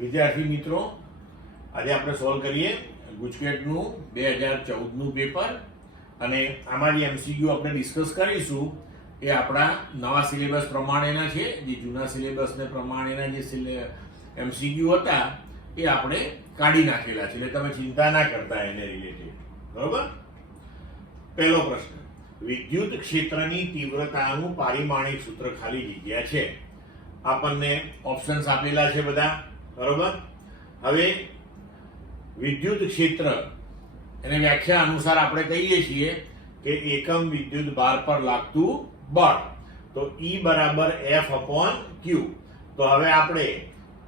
વિદ્યાર્થી મિત્રો, આજે આપણે સોલ્વ કરીએ ગુજકેટનું 2014નું પેપર અને આમાં જે એમસીક્યુ આપણે ડિસ્કસ કરીશું એ આપણા નવા સિલેબસ પ્રમાણેના છે. જે જૂના સિલેબસને પ્રમાણેના જે એમસીક્યુ હતા એ આપણે કાઢી નાખેલા છે, એટલે તમે ચિંતા ના કરતા એને રિલેટેડ. બરોબર? પહેલો પ્રશ્ન, વિદ્યુત ક્ષેત્રની તીવ્રતાનું પારિમાણિક સૂત્ર ખાલી જગ્યા છે. આપણને ઓપ્શન્સ આપેલા છે બધા. બરોબર? હવે વિદ્યુત ક્ષેત્ર એને વ્યાખ્યા અનુસાર આપણે કહીએ છીએ કે એકમ વિદ્યુત ભાર પર લાગતું બળ. તો E બરાબર F અપોન Q. તો હવે આપણે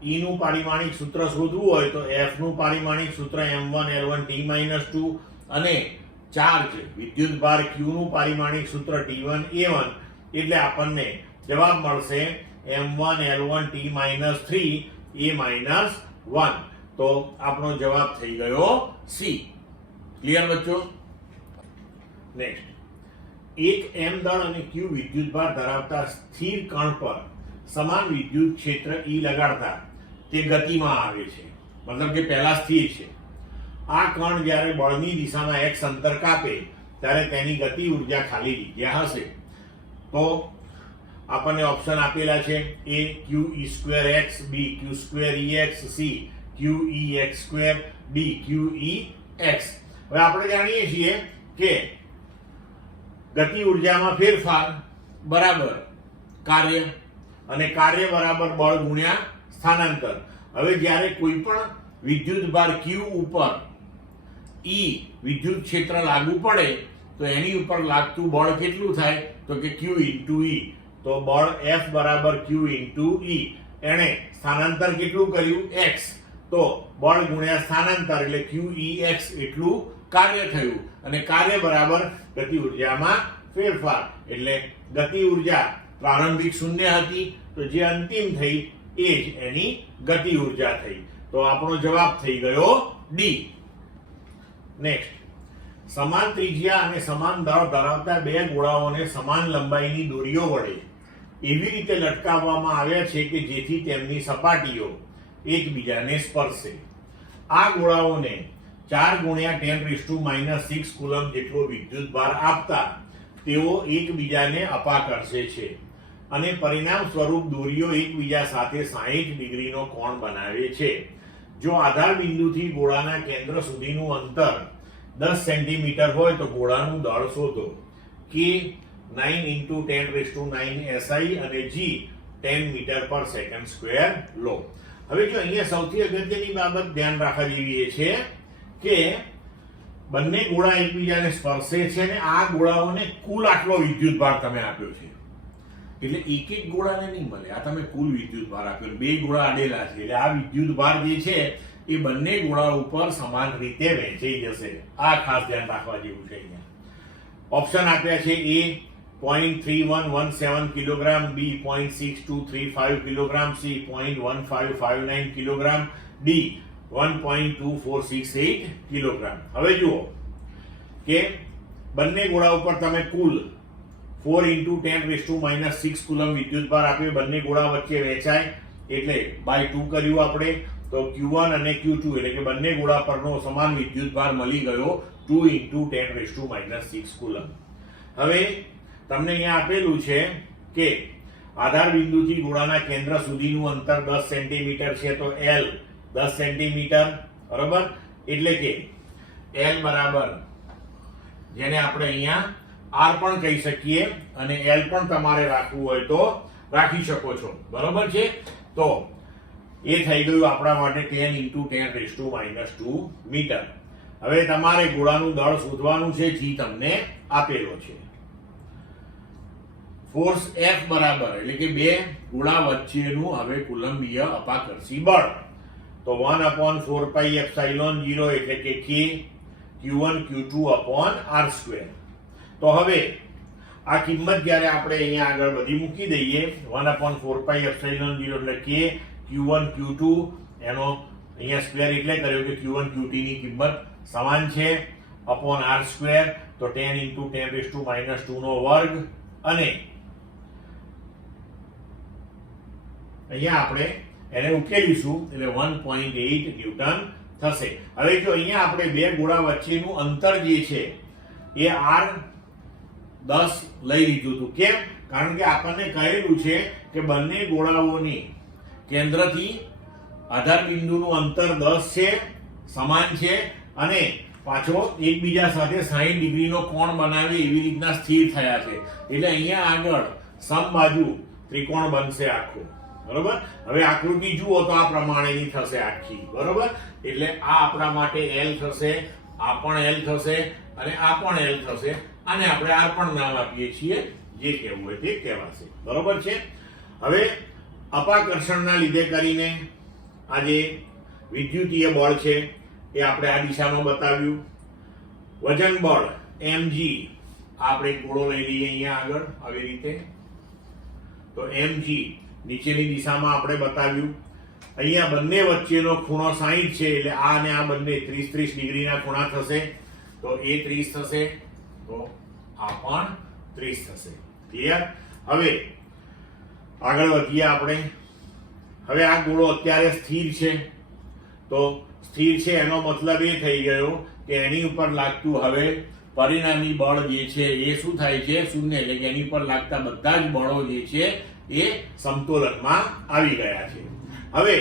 E નું પારિમાણિક સૂત્ર શોધવું હોય તો F નું પારિમાણિક સૂત્ર m1L1T-2 અને ચાર્જ વિદ્યુત ભાર Q નું પારિમાણિક સૂત્ર T1A1, એટલે આપણને જવાબ મળશે m1L1T-3A-1. તો આપણો જવાબ થઈ ગયો C. ક્લિયર બચ્ચો? નેક્સ્ટ, એક m દળ અને q વિદ્યુત ભાર ધરાવતા સ્થિર કણ પર સમાન વિદ્યુત ક્ષેત્ર E લગાડતા તે ગતિમાં આવે છે. મતલબ કે પહેલા સ્થિર છે. આ કણ જ્યારે બળની દિશામાં x અંતર કાપે ત્યારે તેની ગતિ ઉર્જા ખાલી જગ્યા હશે. તો આપણને ઓપ્શન આપેલા છે A qe2x, B q2ex, C qex2, D qex. હવે આપણે જાણીએ છીએ કે ગતિ ઉર્જામાં ફેરફાર બરાબર કાર્ય, અને કાર્ય બરાબર બળ ગુણ્યા સ્થાનાંતર. હવે જ્યારે કોઈ પણ વિદ્યુત ભાર Q ઉપર E વિદ્યુત ક્ષેત્ર લાગુ પડે તો એની ઉપર લાગતું બળ કેટલું થાય? તો કે Q into E. તો બળ F બરાબર Q into E. એણે સ્થાનાંતર કેટલું કર્યું? X. તો બળ ગુણ્યા સ્થાનાંતર એટલે QEX એટલું કાર્ય થયું, અને કાર્ય બરાબર ગતિ ઉર્જામાં ફેરફાર. એટલે ગતિ ઉર્જા પ્રારંભિક શૂન્ય હતી, તો જે અંતિમ થઈ એ જ એની ગતિ ઉર્જા થઈ. તો આપણો જવાબ થઈ ગયો D. નેક્સ્ટ, સમાન ત્રિજ્યા અને સમાન દળ ધરાવતા બે ગોળાઓને સમાન લંબાઈની દોરીઓ વડે એવી રીતે લટકાવવામાં આવ્યા છે કે જેથી તેમની સપાટીઓ એકબીજાને સ્પર્શે. આ ગોળાઓને 4 × 10⁻⁻6 કુલમ જેટલો વિદ્યુત ભાર આપતા તેઓ એકબીજાને અપાકર્ષે છે અને પરિણામ સ્વરૂપ દોરીઓ એકબીજા સાથે 60 ડિગ્રીનો કોણ બનાવે છે. જો આધાર બિંદુથી ગોળાના કેન્દ્ર સુધીનું અંતર 10 સેન્ટીમીટર હોય તો ગોળાનું દળ શોધો. K 9 × 10⁻9 SI અને G 10 મીટર/સેકન્ડ² લો. હવે જો અહીંયા સૌથી અગત્યની બાબત ધ્યાન રાખવા જેવી એ છે કે બંને ગોળા એકબીજાને સ્પર્શે છે અને આ ગોળાઓને કુલ આટલો વિદ્યુત ભાર તમે આપ્યો છે. એટલે એક એક ગોળાને નહીં મળે, આ તમે કુલ વિદ્યુત ભાર આપ્યો. બે ગોળા આડેલા છે એટલે આ વિદ્યુત ભાર જે છે એ બંને ગોળા ઉપર સમાન રીતે વહેંચાઈ જશે. આ ખાસ ધ્યાન રાખવા જેવું છે. અહીંયા ઓપ્શન આપ્યા છે A 0.3117 kilogram, B 0.6235 kilogram, C 0.1559 kilogram, D 1.2468 kilogram. હવે જુઓ કે બંને ગોળા ઉપર તમે કુલ 4 × 10⁻⁻6 કુલમ વિદ્યુત ભાર આપ્યો. બંને ગોળા વચ્ચે વહેંચાય એટલે બાય 2 કર્યું આપણે. તો Q1 અને Q2 એટલે કે બંને ગોળા પરનો સમાન વિદ્યુત ભાર મળી ગયો 2 × 10⁻6 કુલમ. હવે તમને અહીંયા આપેલું છે કે આધાર બિંદુથી ગોળાના કેન્દ્ર સુધીનું અંતર 10 સેન્ટીમીટર છે, તો L 10 સેન્ટીમીટર. બરાબર? એટલે કે L બરાબર, જેને આપણે અહીંયા R પણ કહી શકીએ અને L પણ તમારે રાખવું હોય તો રાખી શકો છો. બરોબર છે? તો એ થઈ ગયું આપણા માટે 10 × 10⁻² મીટર. હવે તમારે ગોળાનું દળ શોધવાનું છે, જે તમને આપેલો છે. ફોર્સ F બરાબર એટલે કે બે ગોળા વચ્ચેનું હવે કુલંબીય અપાકર્ષી બળ. તો 1/4πε0 એટલે કે K Q1 Q2 R². તો હવે આ કિંમત જ્યારે આપણે અહીંયા આગળ બધી મૂકી દઈએ, 1/4πε0 એટલે K Q1 Q2 એનો અહીંયા સ્ક્વેર એટલે કર્યો કે Q1 QT ની કિંમત સમાન છે અપોન R². તો 10 × 10⁻² નો વર્ગ. અને અહીંયા આપણે એને ઉકેલીશું એટલે 1.8 ન્યૂટન થશે. હવે જો અહીંયા આપણે બે ગોળા વચ્ચેનું અંતર જે છે એ r10 લઈ લીધું હતું. કેમ? કારણ કે આપણને કહેલું છે કે બંને ગોળાઓની કેન્દ્રથી આધાર બિંદુનું અંતર 10 છે, સમાન છે અને પાછો એકબીજા સાથે 60 ડિગ્રીનો કોણ બનાવે એવી રીતના સ્થિર થયા છે. એટલે અહીંયા આગળ સમબાજુ ત્રિકોણ બનશે આખું. બરોબર? હવે આકૃતિ જુઓ તો આ પ્રમાણેની થશે આખી. બરોબર? એટલે આ આપણા માટે L થશે, આ પણ L થશે અને આ પણ L થશે. આને આપણે R પણ નામ આપીએ છીએ, જે કહેવું હોય તે કહેવાશે. બરોબર છે? હવે અપાકર્ષણના લીધે કરીને આ જે વિદ્યુતીય બળ છે એ આપણે આ દિશામાં બતાવ્યું. વજન બળ mg, આપણે ગોળો લઈ લઈએ અહીંયા આગળ આવી રીતે. તો mg નીચેની દિશામાં આપણે બતાવ્યું. અહીંયા બંને વચ્ચેનો ખૂણો 60 છે એટલે આ અને આ બંને 30 ડિગ્રીના ખૂણા થશે. તો એ 30 થશે, તો આ પણ 30 થશે. ક્લિયર? હવે આગળ વધીએ આપણે. હવે આ ગોળો અત્યારે સ્થિર છે, તો સ્થિર છે એનો મતલબ એ થઈ ગયો કે એની ઉપર લાગતું હવે પરિણામી બળ જે છે એ શું થાય છે? શૂન્ય. એટલે કે એની પર લાગતા બધા જ બળો જે છે એ સમતોલનમાં આવી ગયા છે. હવે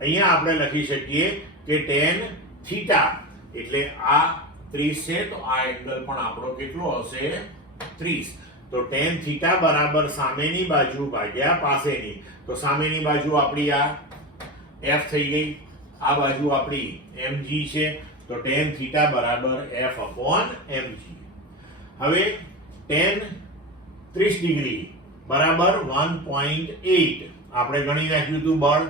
અહીંયા આપણે લખી શકીએ કે tan થીટા, એટલે આ 30 છે તો આ એંગલ પણ આપણો કેટલો હશે? 30. તો tan થીટા બરાબર સામેની બાજુ ભાગ્યા પાસેની. તો સામેની બાજુ આપણી આ f થઈ ગઈ, આ બાજુ આપણી mg છે. તો tan થીટા બરાબર f/mg. હવે tan 30 ડિગ્રી બરાબર 1.8 આપણે ગણી નાખ્યું હતું બળ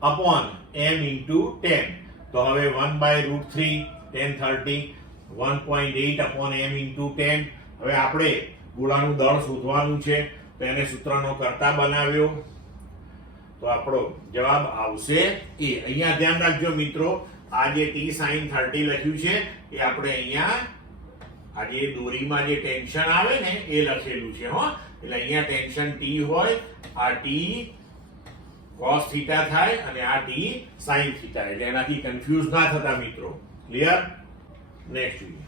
અપોન m into tan. તો હવે 1/√3 tan 30 1.8 upon m into tan. હવે આપણે ગોળાનું દળ શોધવાનું છે તો એને સૂત્રનો કરતા બનાવ્યો તો આપણો જવાબ આવશે એ. અહીંયા ધ્યાન રાખજો મિત્રો, આ જે t sin 30 લખ્યું છે એ આપણે અહીંયા આ જે દોરીમાં જે ટેન્શન આવે ને એ લખેલું છે હો. એટલે અહીંયા ટેન્શન t હોય, આ t cos થીટા થાય અને આ t sin થીટા. એટલે એનાથી કન્ફ્યુઝ ના થતા મિત્રો. ક્લિયર? નેક્સ્ટ જોઈએ.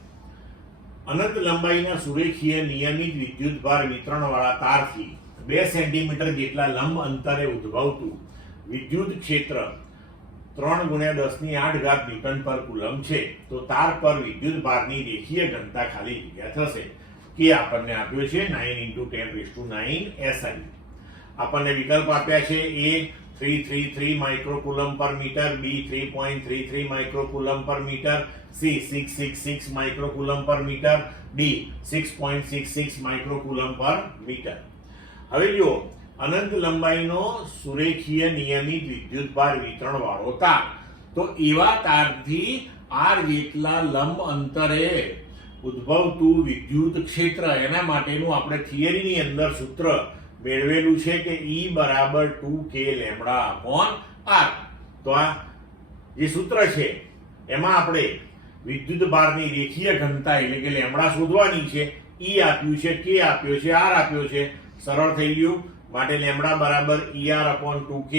અનંત લંબાઈના સુરેખીય નિયમિત વિદ્યુતભાર વિતરણવાળા તારથી 2 સેન્ટીમીટર જેટલા લંબ અંતરે ઉદ્ભવતું વિદ્યુત ક્ષેત્ર 3 × 10⁸ ન્યૂટન પર કુલમ છે. તો તાર પર વિદ્યુતભારની રેખીય ઘનતા ખાલી જગ્યા થશે કે આપણને આપ્યો છે 9 × 10⁹ SI. આપણને વિકલ્પ આપ્યા છે A 333 માઇક્રોકુલમ પર મીટર, B 3.33 માઇક્રોકુલમ પર મીટર, C 666 માઇક્રોકુલમ પર મીટર, D 6.66 માઇક્રોકુલમ પર મીટર. હવે જો અનંત લંબાઈનો સુરેખીય નિયમિત વિદ્યુતભાર વિતરણ વાળો તાર, તો એવા તારથી r જેટલા લંબ અંતરે ઉદ્ભવતું વિદ્યુત ક્ષેત્ર, એના માટેનું આપણે થિયરીની અંદર સૂત્ર મેળવેલું છે કે E બરાબર 2k λ/r. તો આ જે સૂત્ર છે એમાં આપણે વિદ્યુતભારની રેખીય ઘનતા એટલે કે લેમ્બડા શોધવાની છે. E આપ્યું છે, k આપ્યો છે, r આપ્યો છે. સરળ થઈ ગયું. માટે લેમ્બડા બરાબર ER/2k.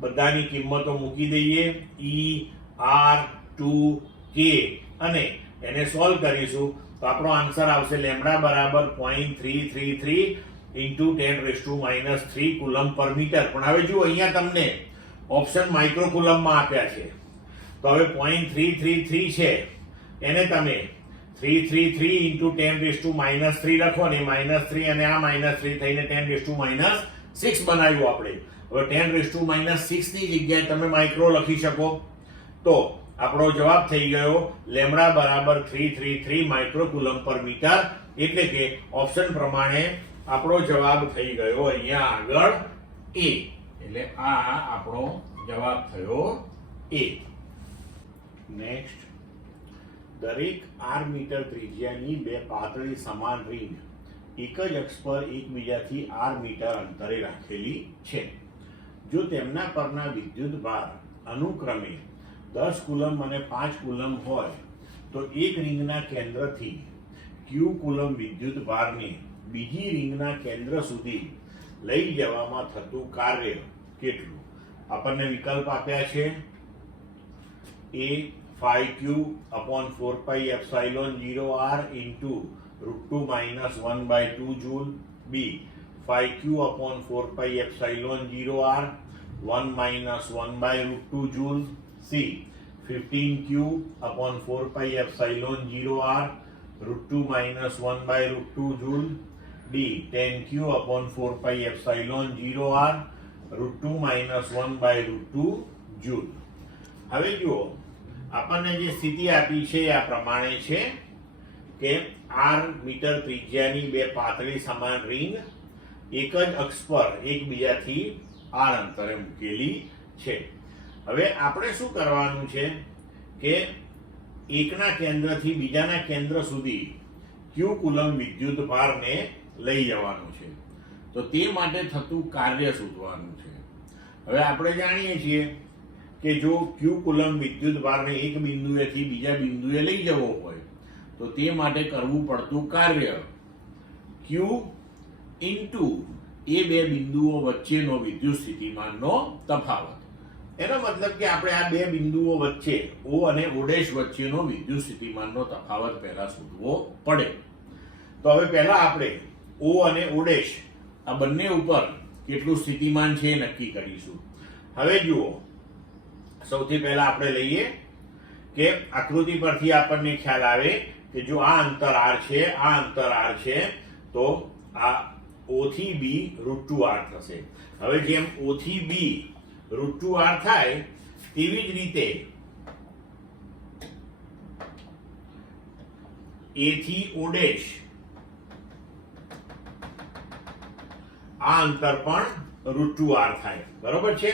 બધાની કિંમતો મૂકી દઈએ, ER2k, અને એને સોલ્વ કરીશું તો આપણો આન્સર આવશે લેમ્બડા બરાબર 0.333 into 10⁻³ કુલમ પર મીટર. પણ હવે જુઓ અહીંયા તમને ઓપ્શન માઇક્રોકુલમમાં આપ્યા છે. તો હવે 0.333 છે એને તમે 333 into 10⁻³ લખો ને -3 અને આ -3 થઈને 10⁻6 બનાવ્યું આપણે. હવે 10⁻6 ની જગ્યાએ તમે માઇક્રો લખી શકો. તો આપણો જવાબ થઈ ગયો લેમ્બડા બરાબર 333 માઇક્રોકુલમ પર મીટર. એટલે કે ઓપ્શન પ્રમાણે આપણો જવાબ થઈ ગયો અહીંયા આગળ A. એટલે આ આપણો જવાબ થયો A. નેક્સ્ટ, દરેક r મીટર ત્રિજ્યાની બે પાતળી સમાન રીંગ એક જ અક્ષ પર એકબીજાથી r મીટર અંતરે રાખેલી છે. જો તેમના પરના વિદ્યુતભાર અનુક્રમે 10 કુલમ અને 5 કુલમ હોય તો એક રીંગના કેન્દ્રથી q કુલમ વિદ્યુતભારને બીજી રીંગના કેન્દ્ર સુધી લઈ જવામાં થતું કાર્ય કેટલું? આપણને વિકલ્પ આપ્યા છે a 5q upon 4 pi epsilon 0r into √2 minus 1/2 joule, b 5q upon 4 pi epsilon 0r 1 minus 1/√2 joule, c 15q upon 4 pi epsilon 0r √2 minus 1/√2 joule, d 10q upon 4 pi epsilon 0r √2 minus 1/√2 joule. હવે જુઓ, આપણને જે સ્થિતિ આપી છે આ પ્રમાણે છે કે r મીટર ત્રિજ્યાની બે પાતળી સમાન રિંગ એક જ અક્ષ પર એકબીજાથી r અંતરે મૂકેલી છે. હવે આપણે શું કરવાનું છે કે એકના કેન્દ્રથી બીજાના કેન્દ્ર સુધી q કુલમ વિદ્યુત ભારને લઈ જવાનું છે. તો તે માટે થતું કાર્ય શોધવાનું છે. હવે આપણે જાણીએ છીએ કે જો q કુલમ વિદ્યુત ભારને એક બિંદુએથી બીજા બિંદુએ લઈ જવો હોય તો તે માટે કરવું પડતું કાર્ય q ઇન્ટુ એ બે બિંદુઓ વચ્ચેનો વિદ્યુત સ્થિતિમાનનો તફાવત. એનો મતલબ કે આપણે આ બે બિંદુઓ વચ્ચે O અને O' વચ્ચેનો વિદ્યુત સ્થિતિમાનનો તફાવત પહેલા શોધવો પડે. તો હવે પહેલા આપણે O અને O' આ બંને ઉપર કેટલું સ્થિતિમાન છે એ નક્કી કરીશું. હવે જુઓ, સૌથી પહેલા આપણે લઈએ કે આકૃતિ પરથી આપણને ખ્યાલ આવે કે જો આ અંતર r છે, આ અંતર r છે, તો આ O થી B √2r થશે. હવે જેમ O થી B √2r થાય તેવી જ રીતે A થી O' આ અંતર પણ √2r થાય. બરોબર છે?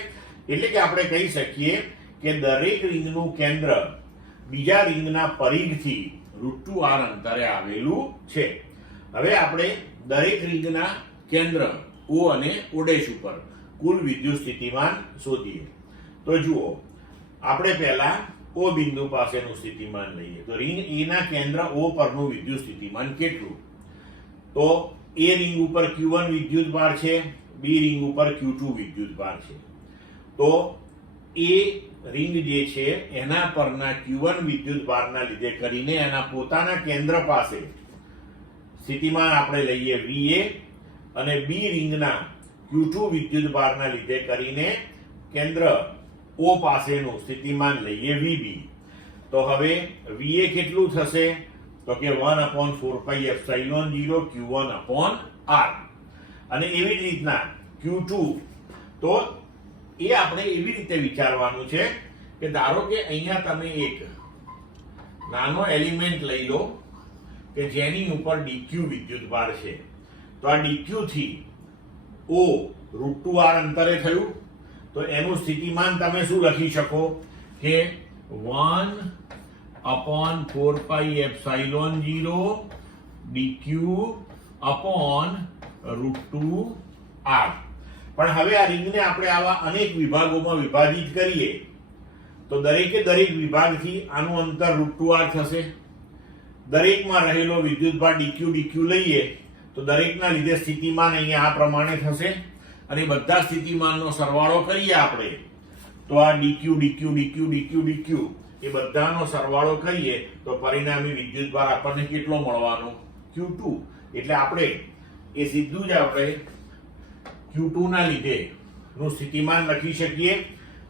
એટલે કે આપણે કહી શકીએ કે દરેક રિંગનું કેન્દ્ર બીજા રિંગના પરિઘથી √2r અંતરે આવેલું છે. હવે આપણે દરેક રિંગના કેન્દ્ર O અને O' ઉપર કુલ વિદ્યુત સ્થિતિમાન શોધીએ. તો જુઓ, આપણે પહેલા O બિંદુ પાસેનું સ્થિતિમાન લઈએ. તો રિંગ A ના કેન્દ્ર O પરનું વિદ્યુત સ્થિતિમાન કેટલું? તો A રિંગ ઉપર Q1 વિદ્યુત ભાર છે, B રિંગ ઉપર Q2 વિદ્યુત ભાર છે. તો A રિંગ જે છે એના પરના Q1 વિદ્યુત ભારના લીધે કરીને એના પોતાના કેન્દ્ર પાસે સ્થિતિમાન આપણે લઈએ VA અને B રિંગના Q2 વિદ્યુત ભારના લીધે કરીને કેન્દ્ર O પાસેનું સ્થિતિમાન લઈએ VB. તો હવે VA કેટલું થશે? તો કે 1/4 pi epsilon 0 Q1/r. અને એવી જ રીતના Q2, તો એ આપણે એવી રીતે વિચારવાનું છે કે ધારો કે અહીંયા તમે એક નાનો એલિમેન્ટ લઈ લો કે જેની ઉપર dq વિદ્યુત ભાર છે. તો આ dq થી O √2r અંતરે થયું. તો એનું સ્થિતિમાન તમે શું લખી શકો કે 1/4 pi epsilon 0 dq √2r. પણ હવે આ રિંગને આપણે આવા અનેક વિભાગોમાં વિભાજિત કરીએ તો દરેકે દરેક વિભાગથી આનું અંતર √2r થશે. દરેકમાં રહેલો વિદ્યુતભાર dq લઈએ તો દરેકના લીધે સ્થિતિમાન અહીંયા આ પ્રમાણે થશે. અને બધા સ્થિતિમાનનો સરવાળો કરીએ આપણે તો આ dq એ બધાનો સરવાળો કરીએ તો પરિણામી વિદ્યુતભાર આપણને કેટલો મળવાનો? Q2. એટલે આપણે એ સીધું જ આપણે Q2 ના લીધે નું સ્થિતિમાન લખી શકીએ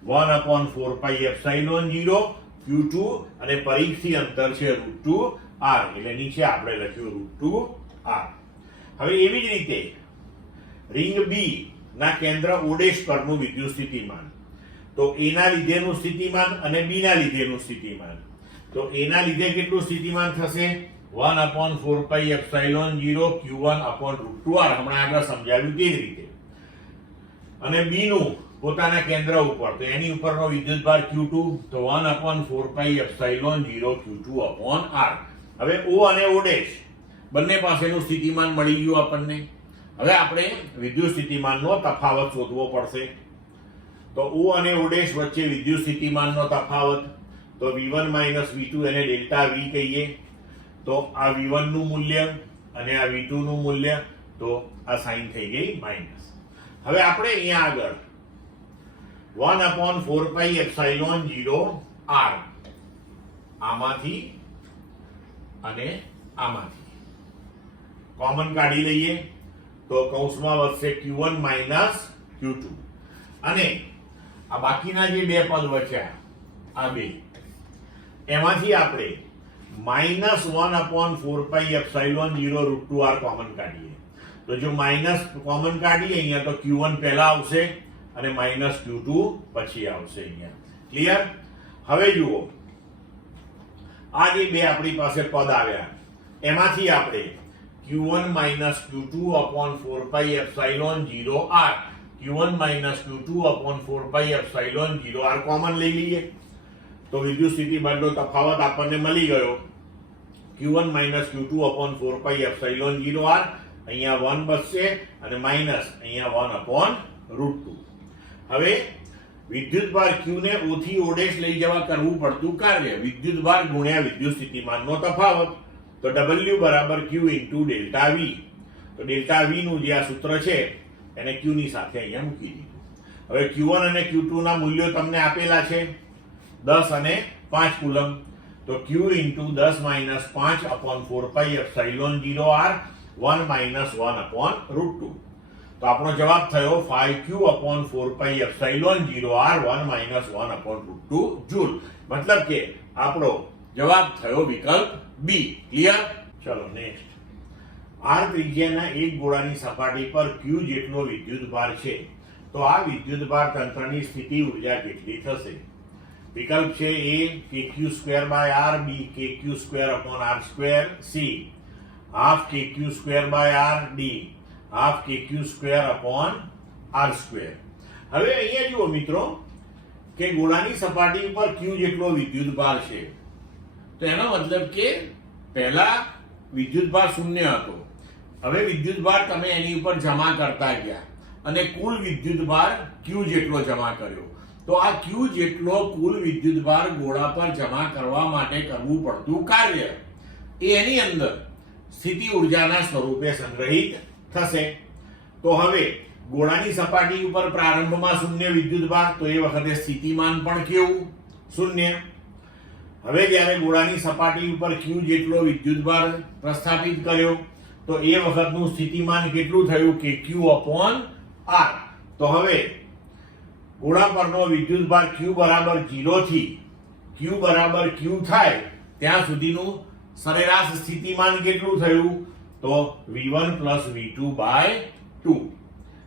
1/4 pi epsilon 0 Q2 અને પરિઘથી અંતર છે √2r. એટલે નીચે આપણે લખ્યું √2r. હવે એવી જ રીતે રિંગ B ના કેન્દ્ર O' પરનું વિદ્યુત સ્થિતિમાન. તો A ના લીધેનું સ્થિતિમાન અને B ના લીધેનું સ્થિતિમાન. તો A ના લીધે કેટલું સ્થિતિમાન થશે? 1/4 pi epsilon 0 Q1/√2r. હમણાં આગળ સમજાવ્યું તે જ રીતે. અને B નું પોતાના કેન્દ્ર ઉપર, તો એની ઉપરનો વિદ્યુતભાર Q2, તો 1/4 pi epsilon 0 Q2/r. હવે O અને O' બંને પાસેનું સ્થિતિમાન મળી ગયું આપણને. હવે આપણે વિદ્યુત સ્થિતિમાનનો તફાવત શોધવો પડશે. તો O અને O' વચ્ચે વિદ્યુત સ્થિતિમાનનો તફાવત, તો V1 - V2 એને ડેલ્ટા V કહીએ. તો આ V1 નું મૂલ્ય અને આ V2 નું મૂલ્ય, તો આ સાઈન થઈ ગઈ માઈનસ. હવે આપણે અહીંયા આગળ 1/4πε0r આમાંથી અને આમાંથી કોમન કાઢી લઈએ તો કૌંસમાં વધશે q1 માઇનસ q2 અને આ બાકીના જે બે પદ બચ્યા આ બે એમાંથી આપણે -1/4πε0√2r કોમન કાઢીએ તો જો માઇનસ કોમન કાઢીએ અહીંયા તો q1 પહેલા આવશે અને -q2 પછી આવશે અહીંયા ક્લિયર હવે જુઓ આ જે બે આપણી પાસે પદ આવ્યા એમાંથી આપણે q1 q2/4πε0r q1 q2/4πε0r common લઈ લઈએ તો વિદ્યુત સ્થિતિમાનનો તફાવત આપણને મળી ગયો q1 q2/4πε0r અહીંયા 1 બચશે અને માઈનસ અહીંયા 1/√2 હવે વિદ્યુતભાર q ને o થી o' લઈ જવા કરવું પડતું કાર્ય વિદ્યુતભાર ગુણ્યા વિદ્યુત સ્થિતિમાનનો તફાવત તો w = q * ΔV તો ΔV નું જે આ સૂત્ર છે એને q ની સાથે અહીંયા મૂકી દીધું હવે q1 અને q2 ના મૂલ્યો તમને આપેલા છે 10 અને 5 કુલમ તો q * 10 - 5/4πε0r 1 - 1/√2 તો આપણો જવાબ થયો 5q/4πε0r 1 - 1/√2 જૂલ મતલબ કે આપણો જવાબ થયો વિકલ્પ બી ક્લિયર ચલો નેક્સ્ટ r ત્રિજ્યાના એક ગોળાની સપાટી પર q જેટલો વિદ્યુતભાર છે તો આ વિદ્યુતભાર તંત્રની સ્થિતિ ઊર્જા કેટલી થશે વિકલ્પ છે a kq²r b kq²r², c ½ kq²r d ½ kq²r². હવે અહીંયા જુઓ મિત્રો કે ગોળાની સપાટી ઉપર q જેટલો વિદ્યુતભાર છે તો એનો મતલબ કે પહેલા વિદ્યુતભાર શૂન્ય હતો હવે વિદ્યુતભાર તમે એની ઉપર જમા કરતા ગયા અને કુલ વિદ્યુતભાર q જેટલો જમા કર્યો તો આ q જેટલો કુલ વિદ્યુતભાર ગોળા પર જમા કરવા માટે કરવું પડતું કાર્ય એ એની અંદર સ્થિતિ ઊર્જાના સ્વરૂપે સંગ્રહિત થશે તો હવે ગોળાની સપાટી ઉપર પ્રારંભમાં શૂન્ય વિદ્યુતભાર તો એ વખતે સ્થિતિમાન પણ કેવું શૂન્ય હવે જ્યારે ગોળાની સપાટી ઉપર q જેટલો વિદ્યુતભાર પ્રસ્થાપિત કર્યો તો એ વખતનું સ્થિતિમાન કેટલું થયું કે q/r તો હવે ગોળા પરનો વિદ્યુતભાર q = 0 થી q = q થાય ત્યાં સુધીનું સરેરાશ સ્થિતિમાન કેટલું થયું તો v1 + v2/2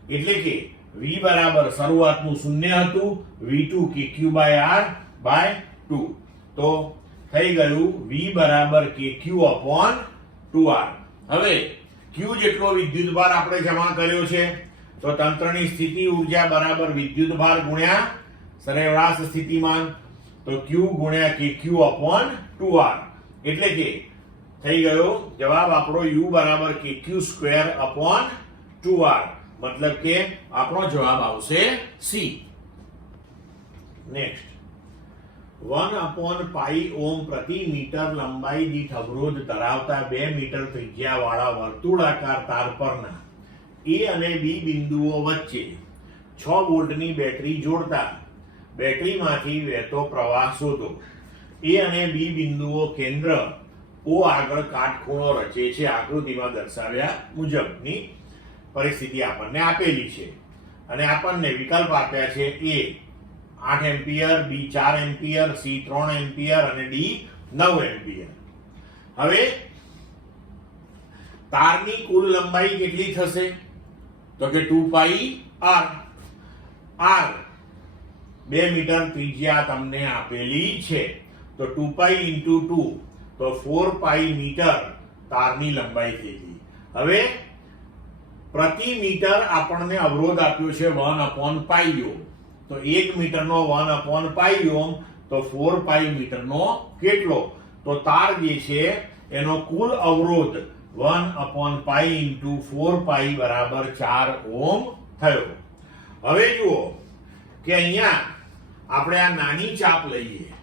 એટલે કે v બરાબર શરૂઆતનું શૂન્ય હતું v2 kq/r/2 તો થઈ ગયું v = kq/2r હવે q જેટલો વિદ્યુતભાર આપણે જમા કર્યો છે તો તંત્રની સ્થિતિ ઊર્જા બરાબર વિદ્યુતભાર ગુણ્યા સરેરાશ સ્થિતિમાન તો q * kq/2r એટલે કે થઈ ગયો જવાબ આપણો u = kq²/2r મતલબ કે આપણો જવાબ આવશે સી નેક્સ્ટ 1/π ઓહ્મ પ્રતિ મીટર લંબાઈ દીઠ અવરોધ ધરાવતા 2 મીટર ત્રિજ્યાવાળા વર્તુળાકાર તાર પરના A અને B બિંદુઓ વચ્ચે 6 વોલ્ટની બેટરી જોડતા બેટરીમાંથી વહેતો પ્રવાહ શોધો A અને B બિંદુઓ કેન્દ્ર O આગળ કાટખૂણો રચે છે આકૃતિમાં દર્શાવ્યા મુજબની પરિસ્થિતિ આપણને આપેલી છે અને આપણને વિકલ્પ આપ્યા છે A 8 ampere B 4 ampere C 3 ampere અને D 9 એમ્પિયર હવે તારની કુલ લંબાઈ કેટલી થશે તો કે 2πr r 2 મીટર ત્રિજ્યા તમને આપેલી છે તો 2π × 2 તો 4π મીટર તારની લંબાઈ થઈ ગઈ હવે પ્રતિ મીટર આપણને અવરોધ આપ્યો છે 1/π ઓહ્મ તો 1 મીટરનો 1/π ઓહ્મ તો 4π મીટરનો કેટલો તો તાર જે છે એનો કુલ અવરોધ 1/π × 4π = 4 ઓહ્મ થયો હવે જુઓ કે અહીંયા આપણે આ નાની ચાપ લઈએ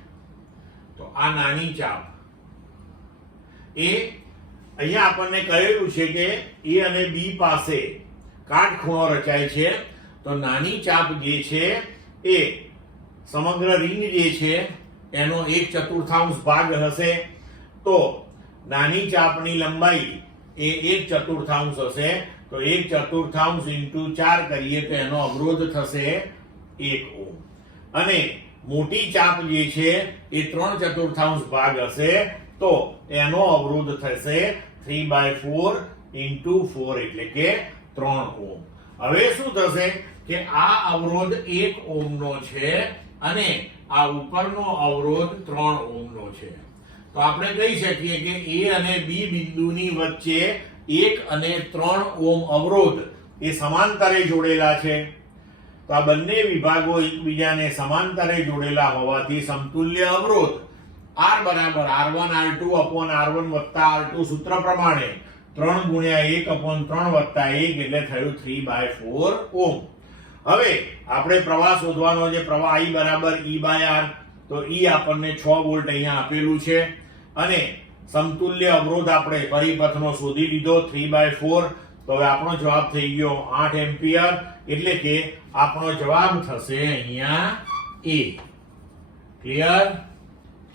તો આ નાની ચાપ એ અહીંયા આપણને કહેલું છે કે A અને B પાસે કાટખૂણો રચાય છે તો નાની ચાપ જે છે એ સમગ્ર રિંગ જે છે એનો 1/4 ભાગ હશે, તો નાની ચાપની લંબાઈ એ 1/4 હશે, તો 1/4 into 4 કરીએ તો એનો અવરોધ થશે 1 ઓહ્મ. અને મોટી ચાપ જે છે એ 3/4 ભાગ હશે, તો એનો અવરોધ થશે 3/4 into 4 એટલે કે 3 ઓહ્મ. હવે શું થશે કે આ અવરોધ 1 ઓહ્મનો છે અને આ ઉપરનો અવરોધ 3 ઓહ્મનો છે. તો આપણે કહી શકીએ કે A અને B બિંદુની વચ્ચે 1 અને 3 ઓહ્મ અવરોધ એ સમાંતરે જોડેલા છે. તો આ બંને વિભાગો એકબીજાને સમાંતરે જોડેલા હોવાથી સમતુલ્ય અવરોધ R બરાબર R1 R2 upon R1 વત્તા R2 સૂત્ર પ્રમાણે 3 ગુણ્યા 1 upon 3 વત્તા 1 એટલે થયું 3/4 ઓહ્મ. હવે આપણે પ્રવાહ શોધવાનો છે. પ્રવાહ I બરાબર E by R. તો E આપણને 6 વોલ્ટ અહીંયા આપેલું છે અને સમતુલ્ય અવરોધ આપણે પરિપથનો શોધી લીધો 3/4. તો હવે આપણો જવાબ થઈ ગયો 8 એમ્પિયર, એટલે કે આપણો જવાબ થશે અહીંયા A. ક્લિયર?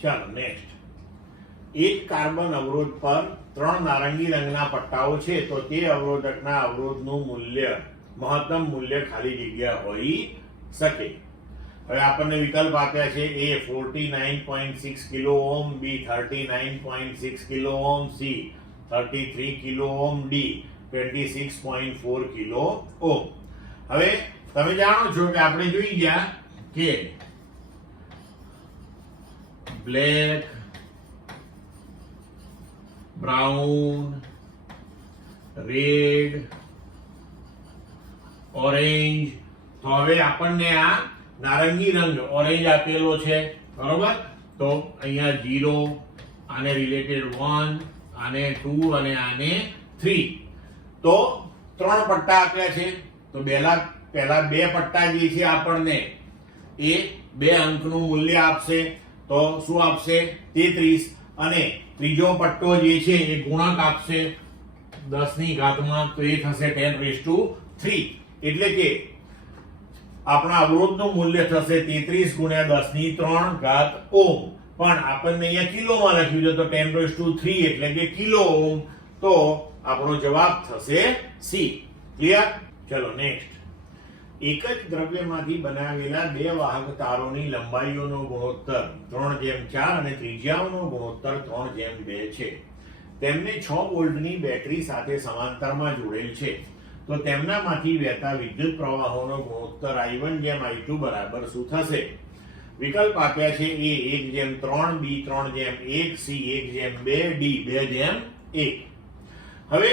ચાલો નેક્સ્ટ. એક કાર્બન અવરોધ પર 3 નારંગી રંગના પટ્ટાઓ છે, તો તે અવરોધકના અવરોધનું મૂલ્ય મહત્તમ મૂલ્ય ખાલી જગ્યા હોઈ શકે. હવે આપણને વિકલ્પ આપ્યા છે A 49.6 kilo ohm, B 39.6 kilo ohm, C 33 kilo ohm, D 26.4 kilo ohm. હવે તમે જાણો છો કે આપણે જોઈ ગયા કે બ્લેક, બ્રાઉન, રેડ, ઓરેન્જ. તો હવે આપણને આ નારંગી રંગ ઓરેન્જ આપેલો છે, બરોબર? તો અહીંયા 0, આને રિલેટેડ 1, આને 2 અને આને 3. તો 3 પટ્ટા આપ્યા છે. તો પહેલા 2 પટ્ટા જે છે આપણને એ 2 અંકનું મૂલ્ય આપશે. તો શું આપશે? 33. અને ત્રીજો પટ્ટો જે છે એ ગુણક આપશે 10 ની ઘાતમાં, તો એ થશે 10⁻3. એટલે કે આપણા અવરોધનું મૂલ્ય થશે 33 ગુણ્યા 10 ની 3 ઘાત ઓહ્મ. પણ આપણને અહીંયા કિલોમાં લખ્યું છે, તો 10⁻3 એટલે કે કિલો ઓહ્મ. તો આપણો જવાબ થશે C. ક્લિયર? ચલો નેક્સ્ટ. એક જ દ્રવ્યમાંથી બનાવેલા 2 વાહક તારોની લંબાઈઓનો ગુણોત્તર 3/4 અને ત્રિજ્યાઓનો ગુણોત્તર 3/2 છે. તેમને 6 વોલ્ટની બેટરી સાથે સમાંતરમાં જોડેલ છે. તો તેમનામાંથી વહેતા વિદ્યુત પ્રવાહોનો ગુણોત્તર I1/I2 બરાબર શું થશે? વિકલ્પ આપ્યા છે A 1/3, B 3/1, C 1/2, D 2/1. હવે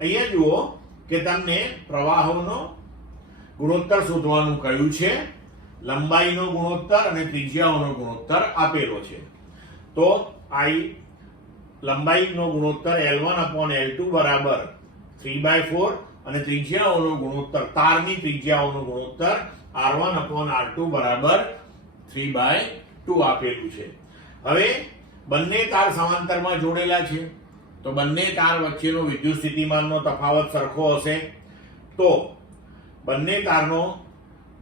અહીંયા જુઓ કે તમને પ્રવાહોનો ગુણોત્તર શોધવાનું કહ્યું છે. લંબાઈનો ગુણોત્તર અને ત્રિજ્યાઓનો ગુણોત્તર આપેલો છે. તો લંબાઈનો ગુણોત્તર L1/L2 બરાબર 3/4 અને ત્રિજ્યાઓનો ગુણોત્તર, તારની ત્રિજ્યાઓનો ગુણોત્તર R1/R2 બરાબર 3/2 આપેલું છે. હવે બંને તાર સમાંતરમાં જોડેલા છે, તો બંને તાર વચ્ચેનો વિદ્યુત સ્થિતિમાનનો તફાવત સરખો હશે. તો બંને તારનો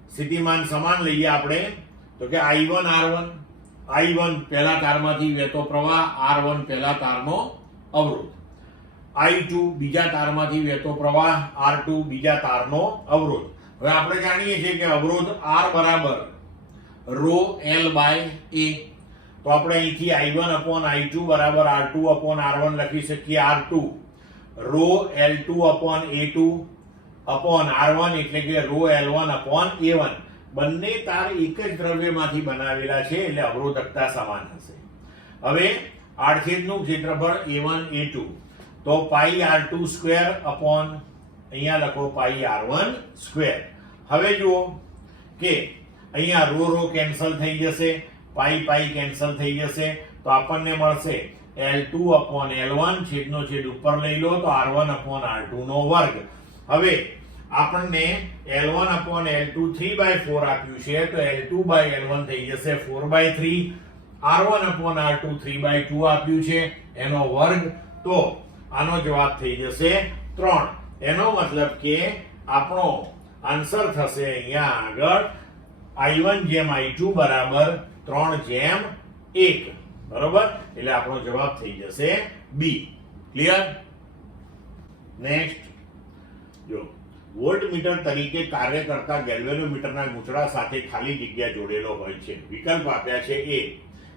સ્થિતિમાન સમાન લઈએ આપણે. તો કે I1 R1, I1 પહેલા તારમાંથી વહેતો પ્રવાહ, R1 પહેલા તારનો અવરોધ, I2 બીજા તારમાંથી વહેતો પ્રવાહ, R2 બીજા તારનો અવરોધ. હવે આપણે જાણીએ છીએ કે અવરોધ R બરાબર ρL/A. તો આપણે અહીંથી I1/I2 બરાબર R2/R1 લખી શકીએ. R2 ρL2/A2 upon R1 એટલે કે ρL1/A1. બંને તાર એક જ દ્રવ્યમાંથી બનાવેલા છે, એટલે અવરોધકતા સમાન હશે. હવે આડછેદનું ક્ષેત્રફળ A1 A2, તો πr2² upon અહીંયા લખો πr1². હવે જુઓ કે અહીંયા ρ કેન્સલ થઈ જશે, પાઈ કેન્સલ થઈ જશે. તો આપણને મળશે L2/L1 છેદનો છેદ ઉપર લઈ લો તો R1/R2 નો વર્ગ. હવે આપણને L1/L2 3/4 આપ્યું છે, તો L2/L1 થઈ જશે 4/3. R1/R2 3/2 આપ્યું છે, એનો વર્ગ. તો આનો જવાબ થઈ જશે 3. એનો મતલબ કે આપણો આન્સર થશે અહીંયા આગળ I1 જેમ I2 બરાબર 3:1, બરોબર? એટલે આપણો જવાબ થઈ જશે બી. ક્લિયર? નેક્સ્ટ જો, વોલ્ટમીટર તરીકે કાર્ય કરતા ગેલ્વેનોમીટરના ગૂંચળા સાથે ખાલી જગ્યા જોડેલો હોય છે. વિકલ્પ આપ્યા છે એ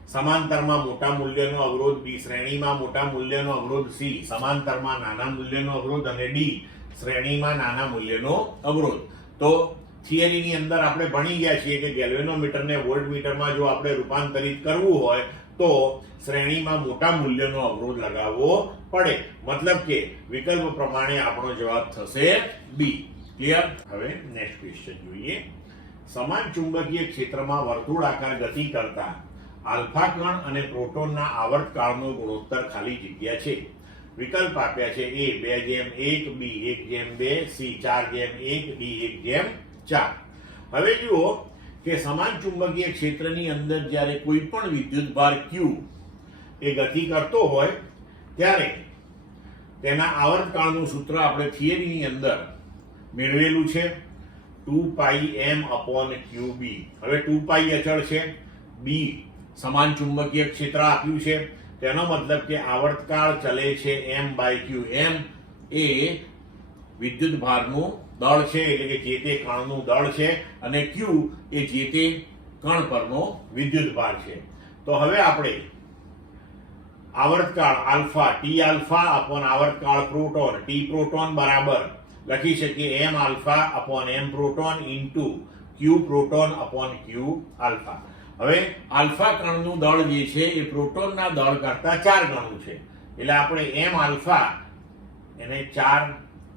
સમાંતરમાં મોટા મૂલ્યનો અવરોધ, બી શ્રેણીમાં મોટા મૂલ્યનો અવરોધ, સી સમાંતરમાં નાના મૂલ્યનો અવરોધ અને ડી શ્રેણીમાં નાના મૂલ્યનો અવરોધ. તો થિયરીની અંદર આપણે ભણી ગયા છીએ કે ગેલ્વેનોમીટરને વોલ્ટમીટરમાં જો આપણે રૂપાંતરિત કરવું હોય તો શ્રેણીમાં મોટા મૂલ્યનો અવરોધ લગાવવો પડે. મતલબ કે વિકલ્પ પ્રમાણે આપણો જવાબ થશે બી. ક્લિયર? હવે નેક્સ્ટ ક્વેશ્ચન જોઈએ. સમાન ચુંબકીય ક્ષેત્રમાં વર્તુળાકાર ગતિ કરતા આલ્ફા કણ અને પ્રોટોનના આવર્તકાળનો ગુણોત્તર ખાલી જગ્યા છે. વિકલ્પ આપ્યા છે એ 2:1, બી 1:2, સી 4:1, ડી 1:4. હવે જુઓ કે સમાન ચુંબકીય ક્ષેત્રની અંદર જ્યારે કોઈ પણ વિદ્યુતભાર Q એ ગતિ કરતો હોય ત્યારે તેના આવર્તકાળનું સૂત્ર આપણે થિયરીની અંદર મેળવેલું છે 2πm/qb. હવે 2π અચળ છે, બી સમાન ચુંબકીય ક્ષેત્ર આપ્યું છે, તેનો મતલબ કે આવર્તકાળ ચલે છે m/q. m એ વિદ્યુતભારનું દળ છે, એટલે કે જે તે કણનું દળ છે, અને q એ જે તે કણ પરનો વિદ્યુતભાર છે. તો હવે આપણે આવર્તકાળ આલ્ફા ટી આલ્ફા અપોન આવર્તકાળ પ્રોટોન ટી પ્રોટોન બરાબર લખી શકીએ m alpha upon m proton into q proton upon q alpha. હવે આલ્ફા કણનું દળ જે છે એ પ્રોટોનના દળ કરતા 4 ગણું છે, એટલે આપણે m આલ્ફા એને 4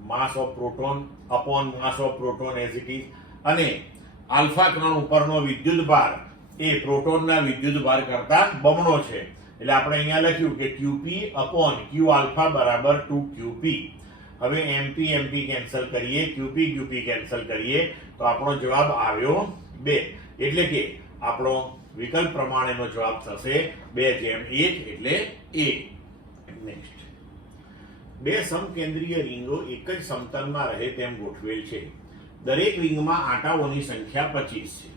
માસ of proton upon mass of proton as it is, અને આલ્ફા કણ ઉપરનો વિદ્યુતભાર એ પ્રોટોનના વિદ્યુતભાર કરતા બમણો છે, એટલે આપણે અહીંયા લખ્યું કે qp અપોન q આલ્ફા બરાબર 2qp. હવે mp mp કેન્સલ કરીએ, qp qp કેન્સલ કરીએ તો આપણો જવાબ આવ્યો 2. એટલે કે આપણો વિકલ્પ પ્રમાણેનો જવાબ થશે 2:1 એટલે એ. નેક્સ્ટ, બે સમકેન્દ્રીય રીંગો એક જ સમતલમાં રહે તેમ ગોઠવેલ છે. દરેક રીંગમાં આંટાઓની સંખ્યા 25 છે.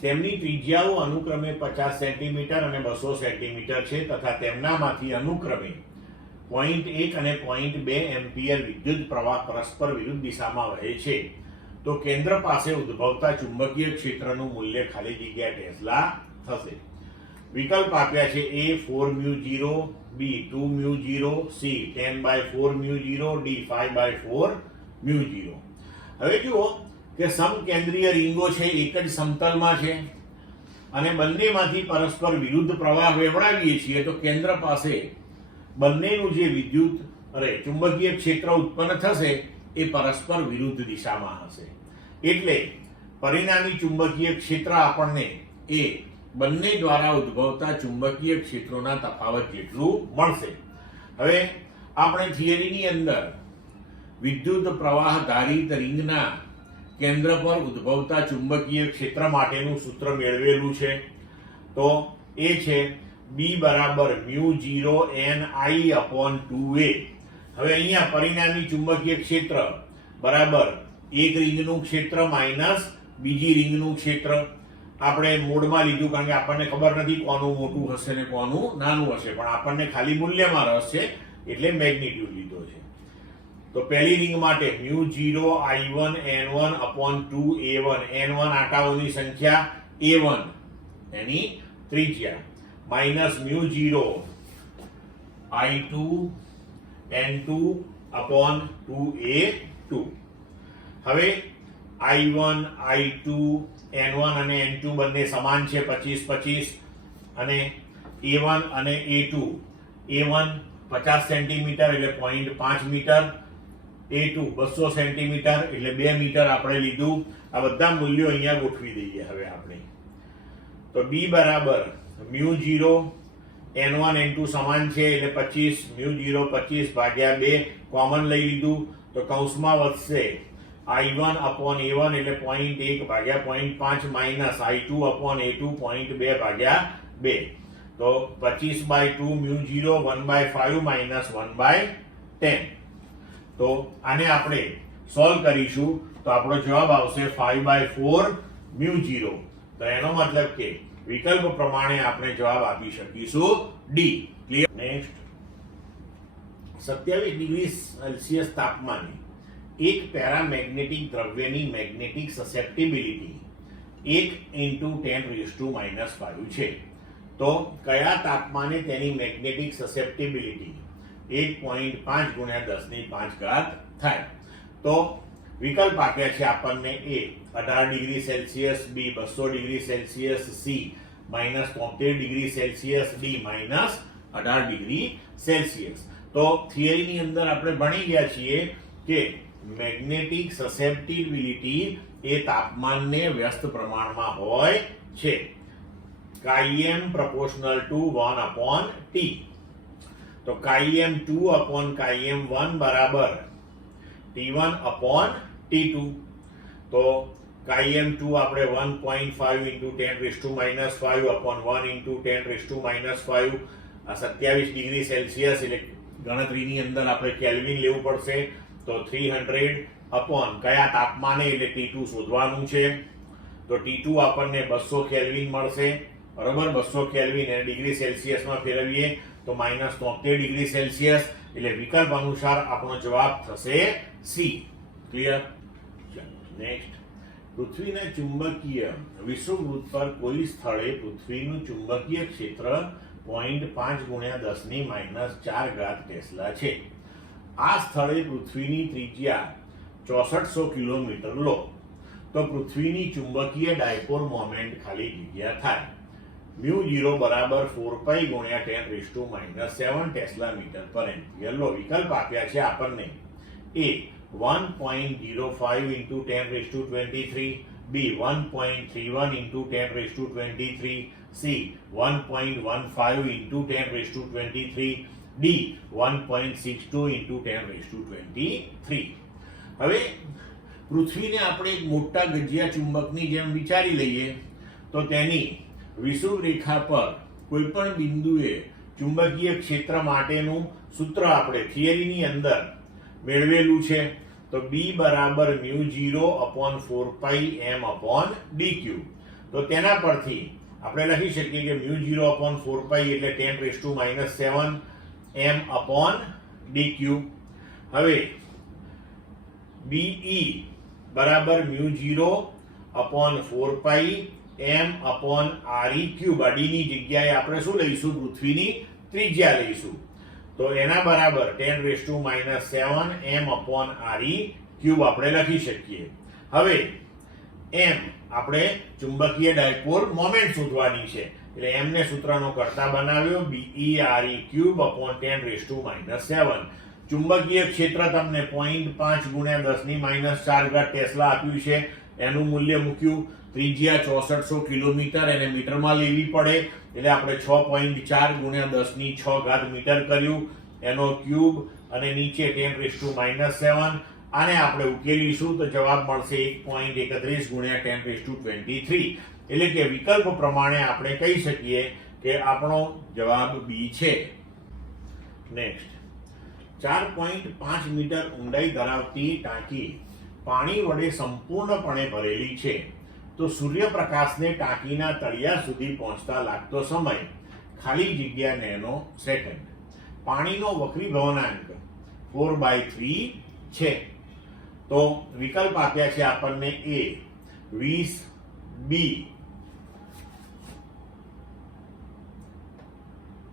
તેમની ત્રિજ્યાઓ અનુક્રમે 50 સેન્ટીમીટર અને 200 સેન્ટીમીટર છે તથા તેમનામાંથી અનુક્રમે 0.1 અને 0.2 એમ્પિયર વિદ્યુત પ્રવાહ પરસ્પર વિરુદ્ધ દિશામાં વહે છે. તો કેન્દ્ર પાસે ઉદ્ભવતા ચુંબકીય ક્ષેત્રનું મૂલ્ય ખાલી જગ્યા ટેસ્લા થશે. વિકલ્પ આપ્યા છે એ 4μ0, બી 2μ0, સી 10/4μ0, ડી 5/4μ0. હવે જુઓ કે સમકેન્દ્રીય રીંગો છે, એક જ સમતલમાં છે અને બંનેમાંથી પરસ્પર વિરુદ્ધ પ્રવાહ વહેવડાવીએ છીએ, તો કેન્દ્ર પાસે બંનેનું જે ચુંબકીય ક્ષેત્ર ઉત્પન્ન થશે એ પરસ્પર વિરુદ્ધ દિશામાં હશે. એટલે પરિણામી ચુંબકીય ક્ષેત્ર આપણને એ બંને દ્વારા ઉદ્ભવતા ચુંબકીય ક્ષેત્રોના તફાવત જેટલું મળશે. હવે આપણે થિયરીની અંદર વિદ્યુત પ્રવાહ ધારિત રીંગના કેન્દ્ર પર ઉદ્ભવતા ચુંબકીય ક્ષેત્ર માટેનું સૂત્ર મેળવેલું છે. તો એ છે B બરાબર μ0NI/2a. હવે અહીંયા પરિણામી ચુંબકીય ક્ષેત્ર બરાબર એક રીંગનું ક્ષેત્ર માઇનસ બીજી રીંગનું ક્ષેત્ર. આપણે મોડમાં લીધું કારણ કે આપણને ખબર નથી કોનું મોટું હશે ને કોનું નાનું હશે, પણ આપણને ખાલી મૂલ્યમાં રસ છે એટલે મેગ્નિટ્યુડ લીધો છે. તો પહેલી રીંગ માટે μ0I1N1/2a1. N1 આંટાઓની સંખ્યા, a1 એની ત્રિજ્યા, માઇનસ μ0I2N2/2a2. હવે I1 I2 N1 અને N2 બંને સમાન છે 25-25, અને A1 અને A2, A1 50 સેન્ટીમીટર એટલે 0.5 મીટર, A2 200 સેન્ટીમીટર એટલે 2 મીટર આપણે લીધું. આ બધા મૂલ્યો અહીંયા ગોઠવી દઈએ. હવે આપણે તો B બરાબર μ0 N1 N2 સમાન છે એટલે 25, μ0 25/2 કોમન લઈ લીધું તો કૌંસમાં વધશે I1/A1 એટલે 0.1/0.5 માઇનસ I2/A2 0.2/2. તો 25/2 μ0 1/5 માઇનસ 1/10. તો આને આપણે સોલ્વ કરીશું તો આપણો જવાબ આવશે 5/4 μ0, તો એનો મતલબ કે વિકલ્પ પ્રમાણે આપણે જવાબ આપી શકીશું D. Clear? Next, 27 degree Celsius તાપમાને એક પેરામેગ્નેટિક દ્રવ્યની મેગ્નેટિક સસેપ્ટિબિલિટી 1 × 10⁻⁵ છે. તો કયા તાપમાને તેની મેગ્નેટિક સસેપ્ટિબિલિટી 1.5 × 10⁵ થાય? તો વિકલ્પ આપ્યા છે આપણને: એ 18 ડિગ્રી સેલ્સિયસ, બી 200 degree Celsius, C -73 degree Celsius, D -18 degree Celsius. તો થિયરીની અંદર આપણે ભણી ગયા છીએ કે મેગ્નેટિક સસેપ્ટિબિલિટી એ તાપમાનને વ્યસ્ત પ્રમાણમાં હોય છે. Chi_m proportional to 1/T. તો Chi_m 2/Chi_m1 બરાબર T1/T2. તો Chi_m2 આપણે 1.5 × 10⁻⁵/1 × 10⁻⁵. આ 27 ડિગ્રી સેલ્સિયસ એટલે ગણતરીની અંદર આપણે કેલ્વિન લેવું પડશે. તો 300 કયા તાપમાને એટલે T2 શોધવાનું છે. તો T2 આપણને 200 કેલ્વિન મળશે. બરાબર, 200 કેલ્વિન અને ડિગ્રી સેલ્સિયસમાં ફેરવીએ તો -73 ડિગ્રી સેલ્સિયસ. એટલે વિકલ્પ અનુસાર આપણો જવાબ થશે સી. ક્લિયર? નેક્સ્ટ, પૃથ્વીના ચુંબકીય વિષુવવૃત્ત પર કોઈ સ્થળે પૃથ્વીનું ચુંબકીય ક્ષેત્ર 0.5 × 10⁻⁴ ટેસ્લા છે. આ સ્થળે પૃથ્વીની ત્રિજ્યા 6400 કિલોમીટર લો, તો પૃથ્વીની ચુંબકીય ડાયપોલ મોમેન્ટ ખાલી જગ્યા થાય μ0 બરાબર 4π × 10⁻⁷ ટેસ્લા મીટર પર એમ્પિયર લો. વિકલ્પ આપ્યા છે આપણને: એ 1.05 × 10⁻23, બી 1.31 × 10⁻23, સી 1.15 × 10⁻23, ડી 1.62 × 10⁻23. હવે પૃથ્વીને આપણે એક મોટા ગજિયા ચુંબકની જેમ વિચારી લઈએ તો તેની વિષુવ રેખા પર કોઈ પણ બિંદુએ ચુંબકીય ક્ષેત્ર માટેનું સૂત્ર આપણે થિયરીની અંદર મેળવેલું છે. તો બી બરાબર μ0/4πm/dq. તો તેના પરથી આપણે લખી શકીએ કે μ0/4π એટલે 10⁻⁷ m/dq. હવે BE બરાબર μ0/4π m/re³. આ ડી ની જગ્યાએ આપણે શું લઈશું? પૃથ્વીની ત્રિજ્યા લઈશું. તો એના બરાબર 10⁻⁷ m/re³ આપણે લખી શકીએ. હવે m આપણે ચુંબકીય ડાયપોલ મોમેન્ટ શોધવાની છે એટલે m ને સૂત્રનો કરતા બનાવ્યો BE_re³/10⁻⁷. ચુંબકીય ક્ષેત્ર તમને 0.5 × 10⁻⁴ ટેસ્લા આપ્યું છે. એનું મૂલ્ય મૂક્યું. ત્રિજ્યા 6400 કિલોમીટર એને મીટરમાં લેવી પડે એટલે આપણે 6.4 × 10⁶ મીટર કર્યું. એનો ક્યુબ અને નીચે 10⁻⁷. આને આપણે ઉકેલીશું તો જવાબ મળશે 1.31 × 10⁻23. એટલે કે વિકલ્પ પ્રમાણે આપણે કહી શકીએ કે આપણો જવાબ બી છે. નેક્સ્ટ, 4.5 મીટર ઊંડાઈ ધરાવતી ટાંકી પાણી વડે સંપૂર્ણપણે ભરેલી છે. તો સૂર્યપ્રકાશને ટાંકીના તળિયા સુધી પહોંચતા લાગતો સમય ખાલી જગ્યા નેનો સેકન્ડ. પાણીનો વક્રીભવનાંક 4/3 છે. તો વિકલ્પ આપ્યા છે આપણને: એ 20, બી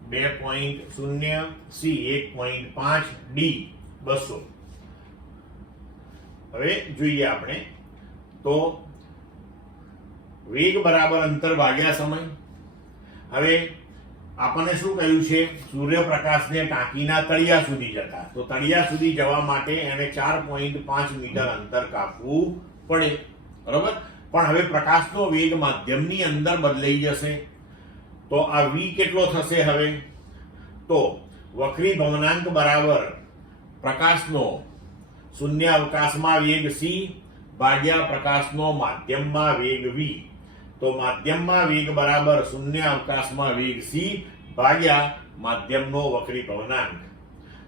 2.0, સી 1.5, ડી 200. હવે જોઈએ આપણે તો વેગ બરાબર અંતર ભાગ્યા સમય. હવે આપણને શું કહ્યું છે? સૂર્યપ્રકાશને ટાંકીના તળિયા સુધી જતા. તો તળિયા સુધી જવા માટે એને 4.5 મીટર અંતર કાપવું પડે. બરોબર, પણ હવે પ્રકાશનો વેગ માધ્યમની અંદર બદલાઈ જશે. તો આ v કેટલો થશે? હવે તો વક્રીભવનાંક બરાબર પ્રકાશનો શૂન્ય અવકાશમાં વેગ c ભાગ્યા પ્રકાશનો માધ્યમમાં વેગ v. તો માધ્યમમાં વેગ બરાબર શૂન્ય અવકાશમાં વેગ c ભાગ્યા માધ્યમનો વક્રીભવનાંક.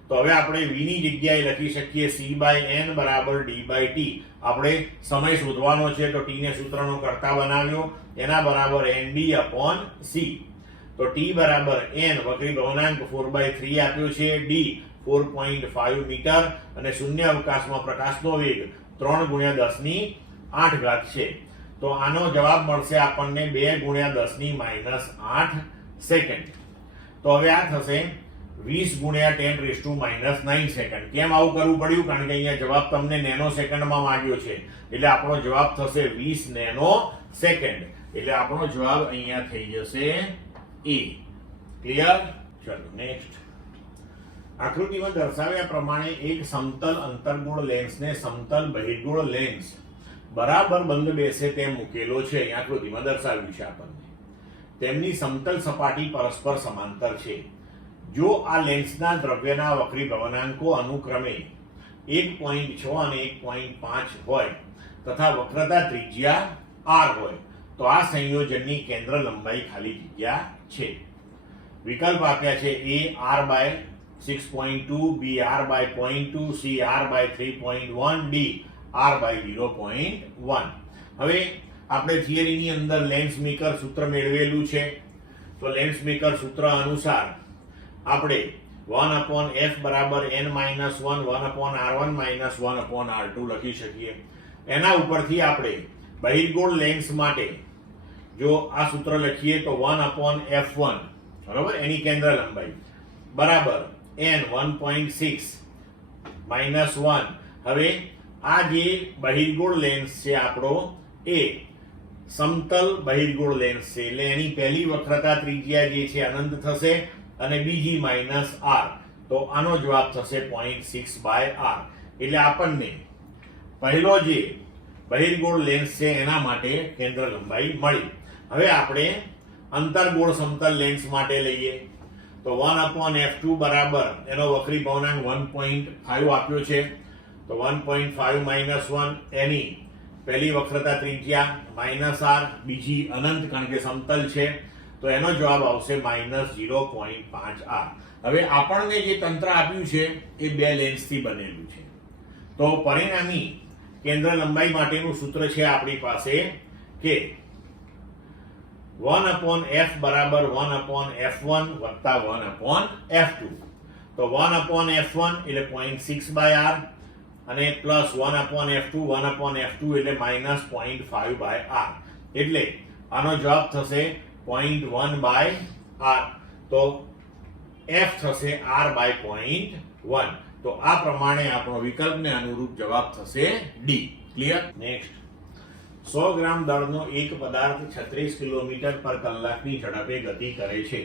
તો હવે આપણે v ની જગ્યાએ લખી શકીએ c/n બરાબર d/t. આપણે સમય શોધવાનો છે તો t ને સૂત્રનો કર્તા બનાવ્યો, એના બરાબર nd upon c. તો t બરાબર n વક્રી ભવનાંક 4/3 આપ્યો છે, d 4.5 મીટર અને શૂન્ય અવકાશમાં પ્રકાશનો વેગ 3 × 10⁸ છે. તો આનો જવાબ મળશે આપણને 2 × 10⁻8 સેકન્ડ. તો હવે આ થશે 20 × 10⁻9 સેકન્ડ. કેમ આવું કરવું પડ્યું? કારણ કે અહીંયા જવાબ તમને નેનો સેકન્ડમાં માંગ્યો છે, એટલે આપણો જવાબ થશે 20 નેનો સેકન્ડ. એટલે આપણો જવાબ અહીંયા થઈ જશે એ. ક્લિયર? ચલો નેક્સ્ટ. આકૃતિમાં દર્શાવ્યા પ્રમાણે એક સમતલ અંતર્ગોળ લેન્સને સમતલ બહિર્ગોળ લેન્સ બરાબર બંધ બેસે તેમ મૂકેલો છે. અહીંયા આકૃતિમાં દર્શાવ્યું છે આપણને. તેમની સમતલ સપાટી પરસ્પર સમાંતર છે. જો આ લેન્સના દ્રવ્યના વક્રી ભવનાંકો અનુક્રમે 1.6 અને 1.5 હોય તથા વક્રતા ત્રિજ્યા r હોય તો આ સંયોજનની કેન્દ્ર લંબાઈ ખાલી જગ્યા છે. વિકલ્પ આપ્યા છે: a r/6.2, b r/0.2, c r/3.1, d r/0.1. હવે આપણે થિયરીની અંદર લેન્સ મેકર સૂત્ર મેળવેલું છે. તો લેન્સ મેકર સૂત્ર અનુસાર આપણે 1/f = n-1 1/r1 - 1/r2 લખી શકીએ. એના ઉપરથી આપણે બહિર્ગોળ લેન્સ માટે જો આ સૂત્ર લખીએ તો 1/f1 બરાબર, એની કેન્દ્ર લંબાઈ બરાબર n 1.6 - 1. હવે આ જે બહિર્ગોળ લેન્સ છે આપણો એ સમતલ બહિર્ગોળ લેન્સ છે, એટલે એની પહેલી વક્રતા ત્રિજ્યા જે છે અનંત થશે અને બીજી -r. તો આનો જવાબ થશે 0.6/r. એટલે આપણને પહેલો જે બહિર્ગોળ લેન્સ છે એના માટે કેન્દ્ર લંબાઈ મળી. હવે આપણે અંતર્ગોળ સમતલ લેન્સ માટે લઈએ તો 1/f2 બરાબર એનો વક્રી ભવનાંક 1.5 આપ્યો છે. તો 1.5 - 1 એની પહેલી વક્રતા ત્રિજ્યા -r, બીજી અનંત કારણ કે સમતલ છે, તો એનો જવાબ આવશે -0.5r. હવે આપણને જે તંત્ર આપ્યું છે એ બે લેન્સથી બનેલું છે. તો પરિણામી કેન્દ્ર લંબાઈ માટેનું સૂત્ર છે આપણી પાસે કે 1/f બરાબર 1/f1 વત્તા 1/f2. તો 1/f1 એટલે 0.6/r અને પ્લસ 1/f2 1/f2 એટલે -0.5/r. એટલે આનો જવાબ થશે 0.1/r. તો f થશે r/0.1. તો આ પ્રમાણે આપણો વિકલ્પને અનુરૂપ જવાબ થશે ડી. ક્લિયર? નેક્સ્ટ. 100 ગ્રામ દળનો એક પદાર્થ 36 કિલોમીટર પર કલાકની ઝડપે ગતિ કરે છે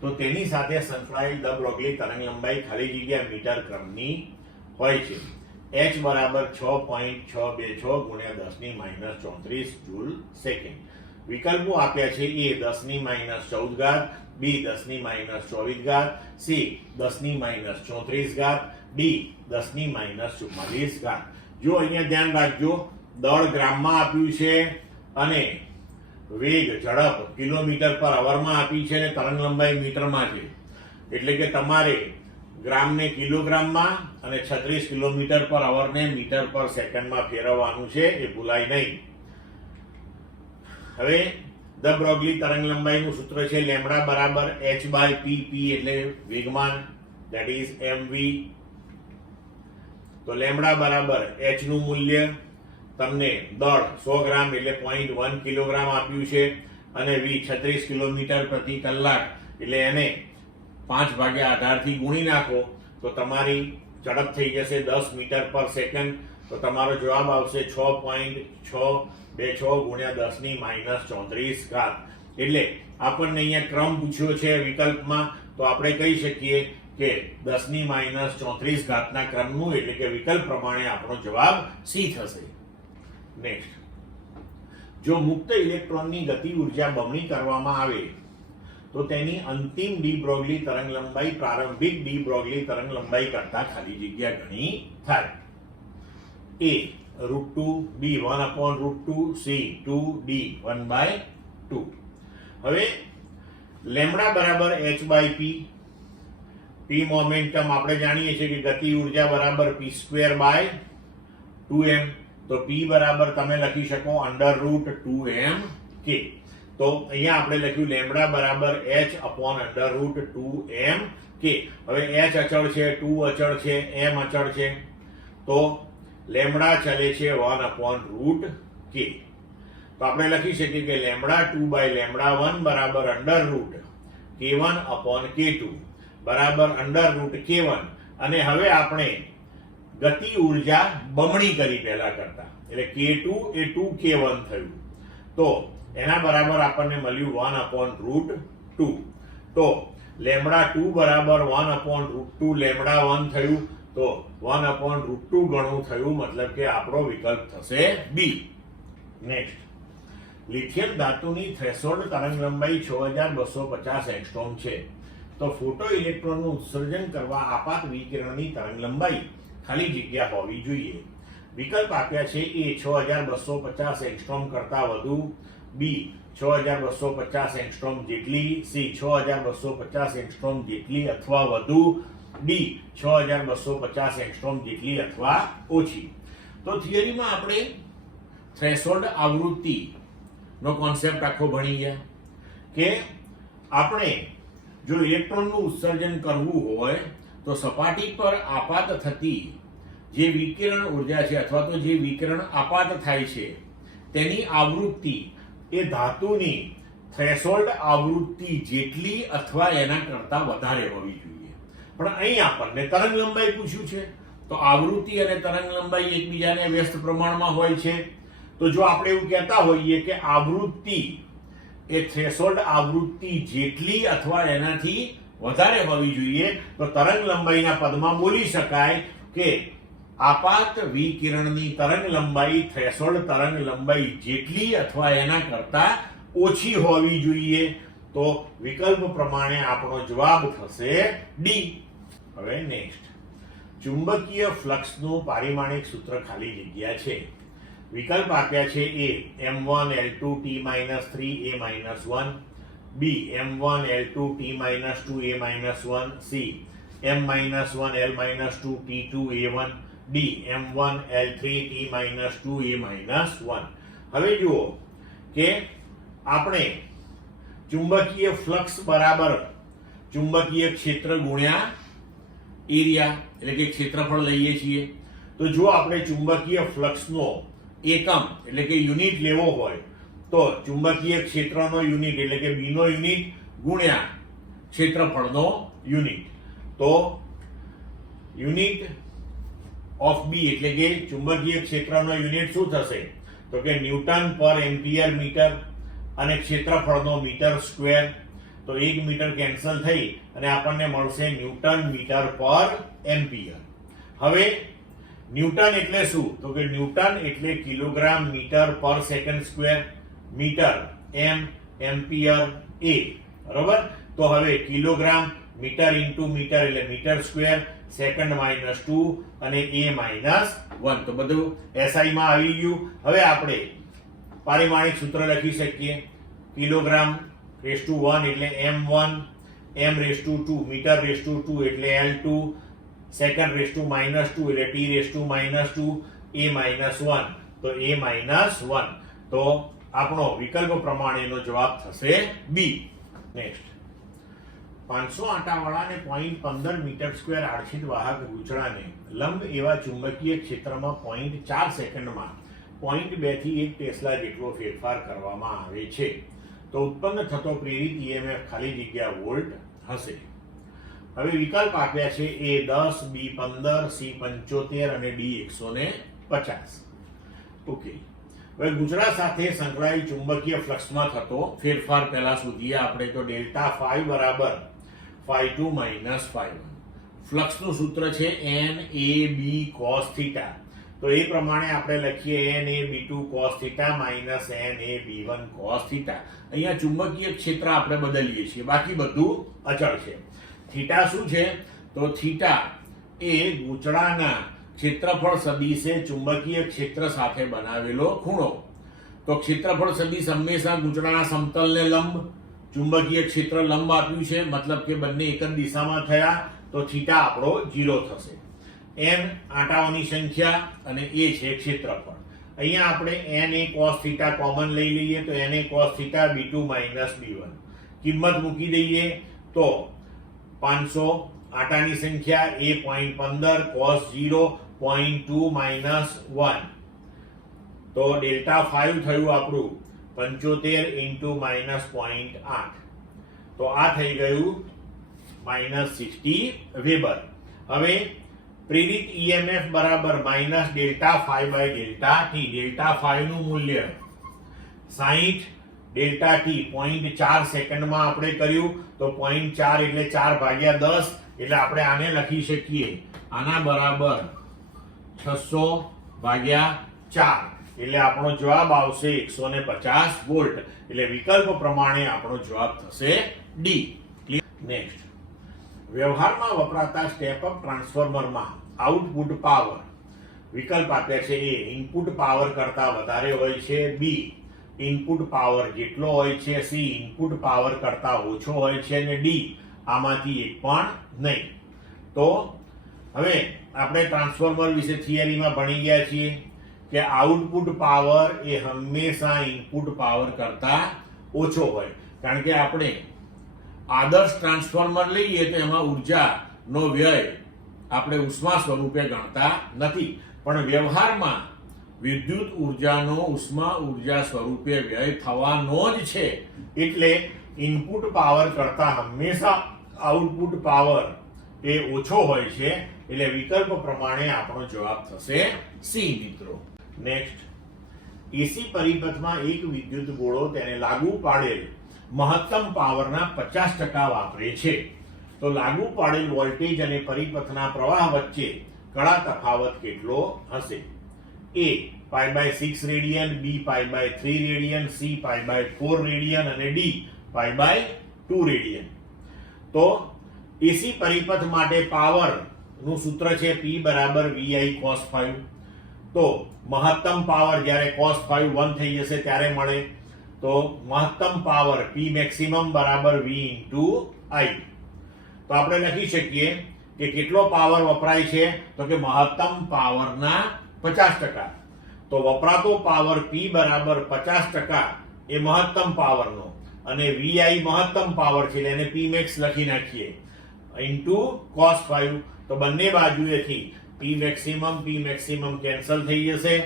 તો તેની સાથે સંકળાયેલ દ બ્રોગલી તરંગ લંબાઈ ખાલી જગ્યા મીટર ક્રમની હોય છે. h બરાબર 6.626 × 10⁻34 જૂલ સેકન્ડ. વિકલ્પો આપ્યા છે: a 10⁻14, b 10⁻24, c 10⁻34, d 10⁻44. જો અહીંયા ધ્યાન રાખજો, દળ ગ્રામમાં આપ્યું છે અને વેગ ઝડપ કિલોમીટર/અવર માં આપી છે અને તરંગ લંબાઈ મીટરમાં છે. એટલે કે તમારે ગ્રામને કિલોગ્રામમાં અને 36 કિલોમીટર/અવર ને મીટર/સેકન્ડમાં ફેરવવાનું છે, એ ભૂલાય નહીં. હવે દ બ્રોગલી તરંગ લંબાઈનું સૂત્ર છે λ બરાબર h/pp એટલે વેગમાન, that is mv. તો λ બરાબર h નું મૂલ્ય તમને દળ 100 ગ્રામ એટલે 0.1 કિલોગ્રામ આપ્યું છે અને v 36 કિલોમીટર પ્રતિ કલાક એટલે એને 5/18 થી ગુણી નાખો તો તમારી ઝડપ થઈ જશે 10 મીટર/સેકન્ડ. તો તમારો જવાબ આવશે 6.626 × 10⁻34. એટલે આપણને અહીંયા ક્રમ પૂછ્યો છે વિકલ્પમાં, તો આપણે કહી શકીએ કે 10⁻34 ના ક્રમનું, એટલે કે વિકલ્પ પ્રમાણે આપણો જવાબ સી થશે. નેક્સ્ટ. જો મુક્ત ઇલેક્ટ્રોનની ગતિ ઉર્જા બમણી કરવામાં આવે તો તેની અંતિમ ડી બ્રોગલી તરંગ લંબાઈ પ્રારંભિક ડી બ્રોગલી તરંગ લંબાઈ કરતા ખાલી જગ્યા ઘણી થાય. a √2, b 1/√2, c 2, d 1/2. હવે લેમ્બડા બરાબર h/p. p મોમેન્ટમ આપણે જાણીએ છીએ કે ગતિ ઉર્જા બરાબર p²/2m. તો p બરાબર તમે લખી શકો √2mk. તો અહીંયા આપણે લખ્યું લેમ્બડા બરાબર h અપોન √2mk. હવે h અચળ છે, 2 અચળ છે, m અચળ છે, તો લેમ્બડા ચલે છે 1/√k. તો આપણે લખી શકીએ કે λ2 બાય λ1 બરાબર √k1 અપોન k2 બરાબર √k1. અને હવે આપણે ગતિ ઉર્જા બમણી કરી પહેલા કરતા, એટલે k2 એ 2k1 થયું, તો એના બરાબર આપણને મળ્યું 1/√2. તો λ2 બરાબર 1/√2 λ1 થયું, તો 1/√2 ગણું થયું, મતલબ કે આપણો વિકલ્પ થશે બી. નેક્સ્ટ, લિથિયમ ધાતુની થ્રેશોલ્ડ તરંગલંબાઈ 6250 એંગસ્ટ્રોમ છે. તો ફોટો ઇલેક્ટ્રોનનું ઉત્સર્જન કરવા આપાત વિકિરણની તરંગલંબાઈ ખાલી જગ્યા હોવી જોઈએ. વિકલ્પ આપ્યા છે એ 6250 એંગસ્ટ્રોમ કરતા વધુ, બી 6250 એંગસ્ટ્રોમ જેટલી, સી 6250 એંગસ્ટ્રોમ જેટલી અથવા વધુ, ડી 6250 એંગસ્ટ્રોમ જેટલી અથવા ઓછી. તો થિયરીમાં આપણે થ્રેશોલ્ડ આવૃત્તિ નો કોન્સેપ્ટ આખો ભણી ગયા કે આપણે જો ઇલેક્ટ્રોનનું ઉત્સર્જન કરવું હોય તો સપાટી પર આપાત થતી જે વિકિરણ ઉર્જા છે અથવા તો જે વિકિરણ આપાત થાય છે તેની આવૃત્તિ એ ધાતુની થ્રેશોલ્ડ આવૃત્તિ જેટલી અથવા એના કરતા વધારે હોવી જોઈએ. પણ અહીં આપણને તરંગ લંબાઈ પૂછ્યું છે, તો આવૃત્તિ અને તરંગ લંબાઈ એકબીજાને વ્યસ્ત પ્રમાણમાં હોય છે. તો જો આપણે એવું કહેતા હોઈએ કે આવૃત્તિ એ થ્રેશોલ્ડ આવૃત્તિ જેટલી અથવા એનાથી વધારે હોવી જોઈએ, તો તરંગ લંબાઈના પદમાં બોલી શકાય કે આપાત વિકિરણની તરંગ લંબાઈ થ્રેશોલ્ડ તરંગ લંબાઈ જેટલી અથવા એના કરતા ઓછી હોવી જોઈએ. તો વિકલ્પ પ્રમાણે આપણો જવાબ થશે ડી. હવે નેક્સ્ટ, ચુંબકીય ફ્લક્સનું પારિમાણિક સૂત્ર ખાલી જગ્યા છે. વિકલ્પ આપ્યા છે એ m1 L2 T-3 a-1, b m1 L2 T-2 a-1, c m-1 L-2 T2 a1, d m1 L3 T-2 a-1. હવે જુઓ કે આપણે ચુંબકીય ફ્લક્સ બરાબર ચુંબકીય ક્ષેત્ર ગુણ્યા એરિયા એટલે કે ક્ષેત્રફળ લઈએ છીએ. તો જો આપણે ચુંબકીય ફ્લક્સનો એકમ એટલે કે યુનિટ લેવો હોય તો ચુંબકીય ક્ષેત્રનો યુનિટ એટલે કે બી નો યુનિટ ગુણ્યા ક્ષેત્રફળનો યુનિટ. તો યુનિટ ઓફ બી એટલે કે ચુંબકીય ક્ષેત્રનો યુનિટ શું થશે? તો કે ન્યૂટન પર એમ્પિયર મીટર અને ક્ષેત્રફળનો મીટર સ્ક્વેર. તો 1 મીટર કેન્સલ થઈ અને આપણને મળશે ન્યૂટન મીટર પર એમ્પિયર. હવે ન્યૂટન એટલે શું? તો કે ન્યૂટન એટલે કિલોગ્રામ મીટર પર સેકન્ડ સ્ક્વેર, મીટર એમ, એમ્પિયર એ. બરોબર? તો હવે કિલોગ્રામ મીટર ઇન્ટુ મીટર એટલે મીટર સ્ક્વેર, સેકન્ડ -2 અને a -1. તો બધું SI માં આવી ગયું. હવે આપણે પારિમાણિક સૂત્ર લખી શકીએ. કિલોગ્રામ રેઝ ટુ 1 એટલે m1, m raise to 2 meter raise to 2 એટલે L2, સેકન્ડ રેઝ ટુ -2 એટલે t રેઝ ટુ -2, a -1 તો a -1. તો આપણો વિકલ્પ પ્રમાણેનો જવાબ થશે બી. નેક્સ્ટ, 500 આંટાવાળા અને 0.15 મીટર સ્ક્વેર આડછેદ વાહક ગૂંચળાને લંબ એવા ચુંબકીય ક્ષેત્રમાં 0.4 સેકન્ડમાં 0.2 થી 1 ટેસ્લા જેટલો ફેરફાર કરવામાં આવે છે તો ઉત્પન્ન થતો પ્રેરિત EMF ખાલી જગ્યા વોલ્ટ હશે. હવે વિકલ્પ આપ્યા છે એ 10, બી 15, સી 75 અને ડી 150. ઓકે, હવે ગૂંચળા સાથે સંકળાયેલ ચુંબકીય ફ્લક્સમાં થતો ફેરફાર પહેલા શોધીએ આપણે. તો ડેલ્ટા ફાઈ બરાબર φ2 - φ1. ફ્લક્સનું સૂત્ર છે NAB cos θ. તો એ પ્રમાણે આપણે લખીએ NAB2 cos θ - NAB1 cos θ. અહીંયા ચુંબકીય ક્ષેત્ર આપણે બદલીએ છીએ, બાકી બધું અચળ છે. થીટા શું છે? તો થીટા એ ગૂંચળાના ક્ષેત્રફળ સદિશે ચુંબકીય ક્ષેત્ર સાથે બનાવેલો ખૂણો. તો ક્ષેત્રફળ સદિશ હંમેશા ગૂંચળાના સમતલને લંબ, ચુંબકીય ક્ષેત્ર લંબ આપ્યું છે, મતલબ કે બંને એક જ દિશામાં થયા, તો થીટા આપણો 0 થશે. n આંટાઓની સંખ્યા અને a છે ક્ષેત્રફળ. અહીંયા આપણે na cos θ કોમન લઈ લઈએ તો na cos θ b2 - b1 કિંમત મૂકી દઈએ તો 500 આટાની સંખ્યા a 0.15 cos 0.2 - 1 તો ડેલ્ટા 5 થયું આપણું 75 * -0.8 તો આ થઈ ગયું -60 વેબર. હવે પ્રેરિત EMF બરાબર -ΔΦ/ΔT. ΔΦ નું મૂલ્ય 60 ΔT 0.4 સેકન્ડમાં આપણે કર્યું તો 0.4 એટલે 4/10 એટલે આપણે આને લખી શકીએ આના બરાબર 600/4 એટલે આપણો જવાબ આવશે 150 વોલ્ટ. એટલે વિકલ્પ પ્રમાણે આપણો જવાબ થશે ડી. નેક્સ્ટ, વ્યવહારમાં વપરાતા સ્ટેપ અપ ટ્રાન્સફોર્મરમાં આઉટપુટ પાવર વિકલ્પ આપ્યા છે. એ ઇનપુટ પાવર કરતા વધારે હોય છે, બી ઇનપુટ પાવર જેટલો હોય છે, સી ઇનપુટ પાવર કરતા ઓછો હોય છે અને ડી આમાંથી એક પણ નહીં. તો હવે આપણે ટ્રાન્સફોર્મર વિશે થિયરીમાં ભણી ગયા છીએ કે આઉટપુટ પાવર એ હંમેશા ઇનપુટ પાવર કરતા ઓછો હોય. કારણ કે આપણે આદર્શ ટ્રાન્સફોર્મર લઈએ તો એમાં ઉર્જાનો વ્યય આપણે ઉષ્મા સ્વરૂપે ગણતા નથી, પણ વ્યવહારમાં વિદ્યુત ઉર્જાનો ઉષ્મા ઉર્જા સ્વરૂપે વ્યય થવાનો જ છે. એટલે ઇનપુટ પાવર કરતા હંમેશા આઉટપુટ પાવર એ ઓછો હોય છે. એટલે વિકલ્પ પ્રમાણે આપણો જવાબ થશે સી મિત્રો. નેક્સ્ટ, એસી પરિપથમાં એક વિદ્યુત ગોળો તેને લાગુ પાડેલ મહત્તમ પાવરના 50% વાપરે છે. તો લાગુ પાડેલ વોલ્ટેજ અને પરિપથના પ્રવાહ વચ્ચે કળા તફાવત કેટલો હશે? એ π/6 રેડિયન, બી π/3 રેડિયન, સી π/4 રેડિયન અને ડી π/2 રેડિયન. તો એસી પરિપથ માટે પાવર નું સૂત્ર છે P = VI cos 5. તો મહત્તમ પાવર જ્યારે cos 5 1 થઈ જશે ત્યારે મળે. તો મહત્તમ power P maximum = V * I. તો આપણે લખી શકીએ કે કેટલો પાવર વપરાય છે તો કે મહત્તમ પાવરના 50%. તો વપરાતો પાવર P = 50% એ મહત્તમ પાવરનો અને VI મહત્તમ પાવર છે એટલે એને P max લખી નાખીએ ઇન્ટુ cos 5. તો બંને બાજુએથી P maximum કેન્સલ થઈ જશે.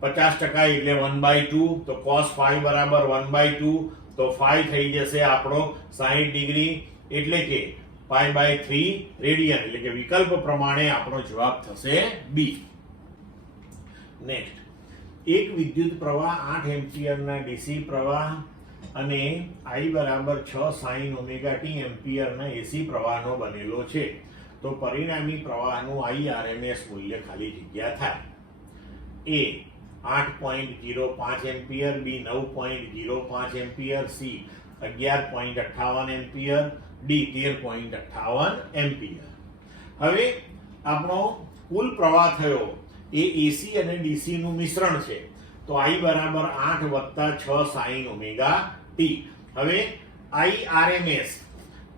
50% એટલે 1/2. તો cos 5 = 1/2. તો 5 થઈ જશે આપણો 60 ડિગ્રી એટલે કે π/3 રેડિયન. એટલે કે વિકલ્પ પ્રમાણે આપણો જવાબ થશે બી. નેક્સ્ટ, એક વિદ્યુત પ્રવાહ 8 એમ્પિયરના ડીસી પ્રવાહ અને I = 6 sin ωt એમ્પિયરના એસી પ્રવાહનો બનેલો છે. તો પરિણામી પ્રવાહનું IRMS મૂલ્ય ખાલી જગ્યા થાય. એ 8.05 એમ્પિયર, બી 9.05 ampere, C 11.58 ampere, D 13.58 ampere. હવે આપણો કુલ પ્રવાહ થયો એ એસી અને ડીસી નું મિશ્રણ છે. તો I = 8 + 6 sin ωt. હવે IRMS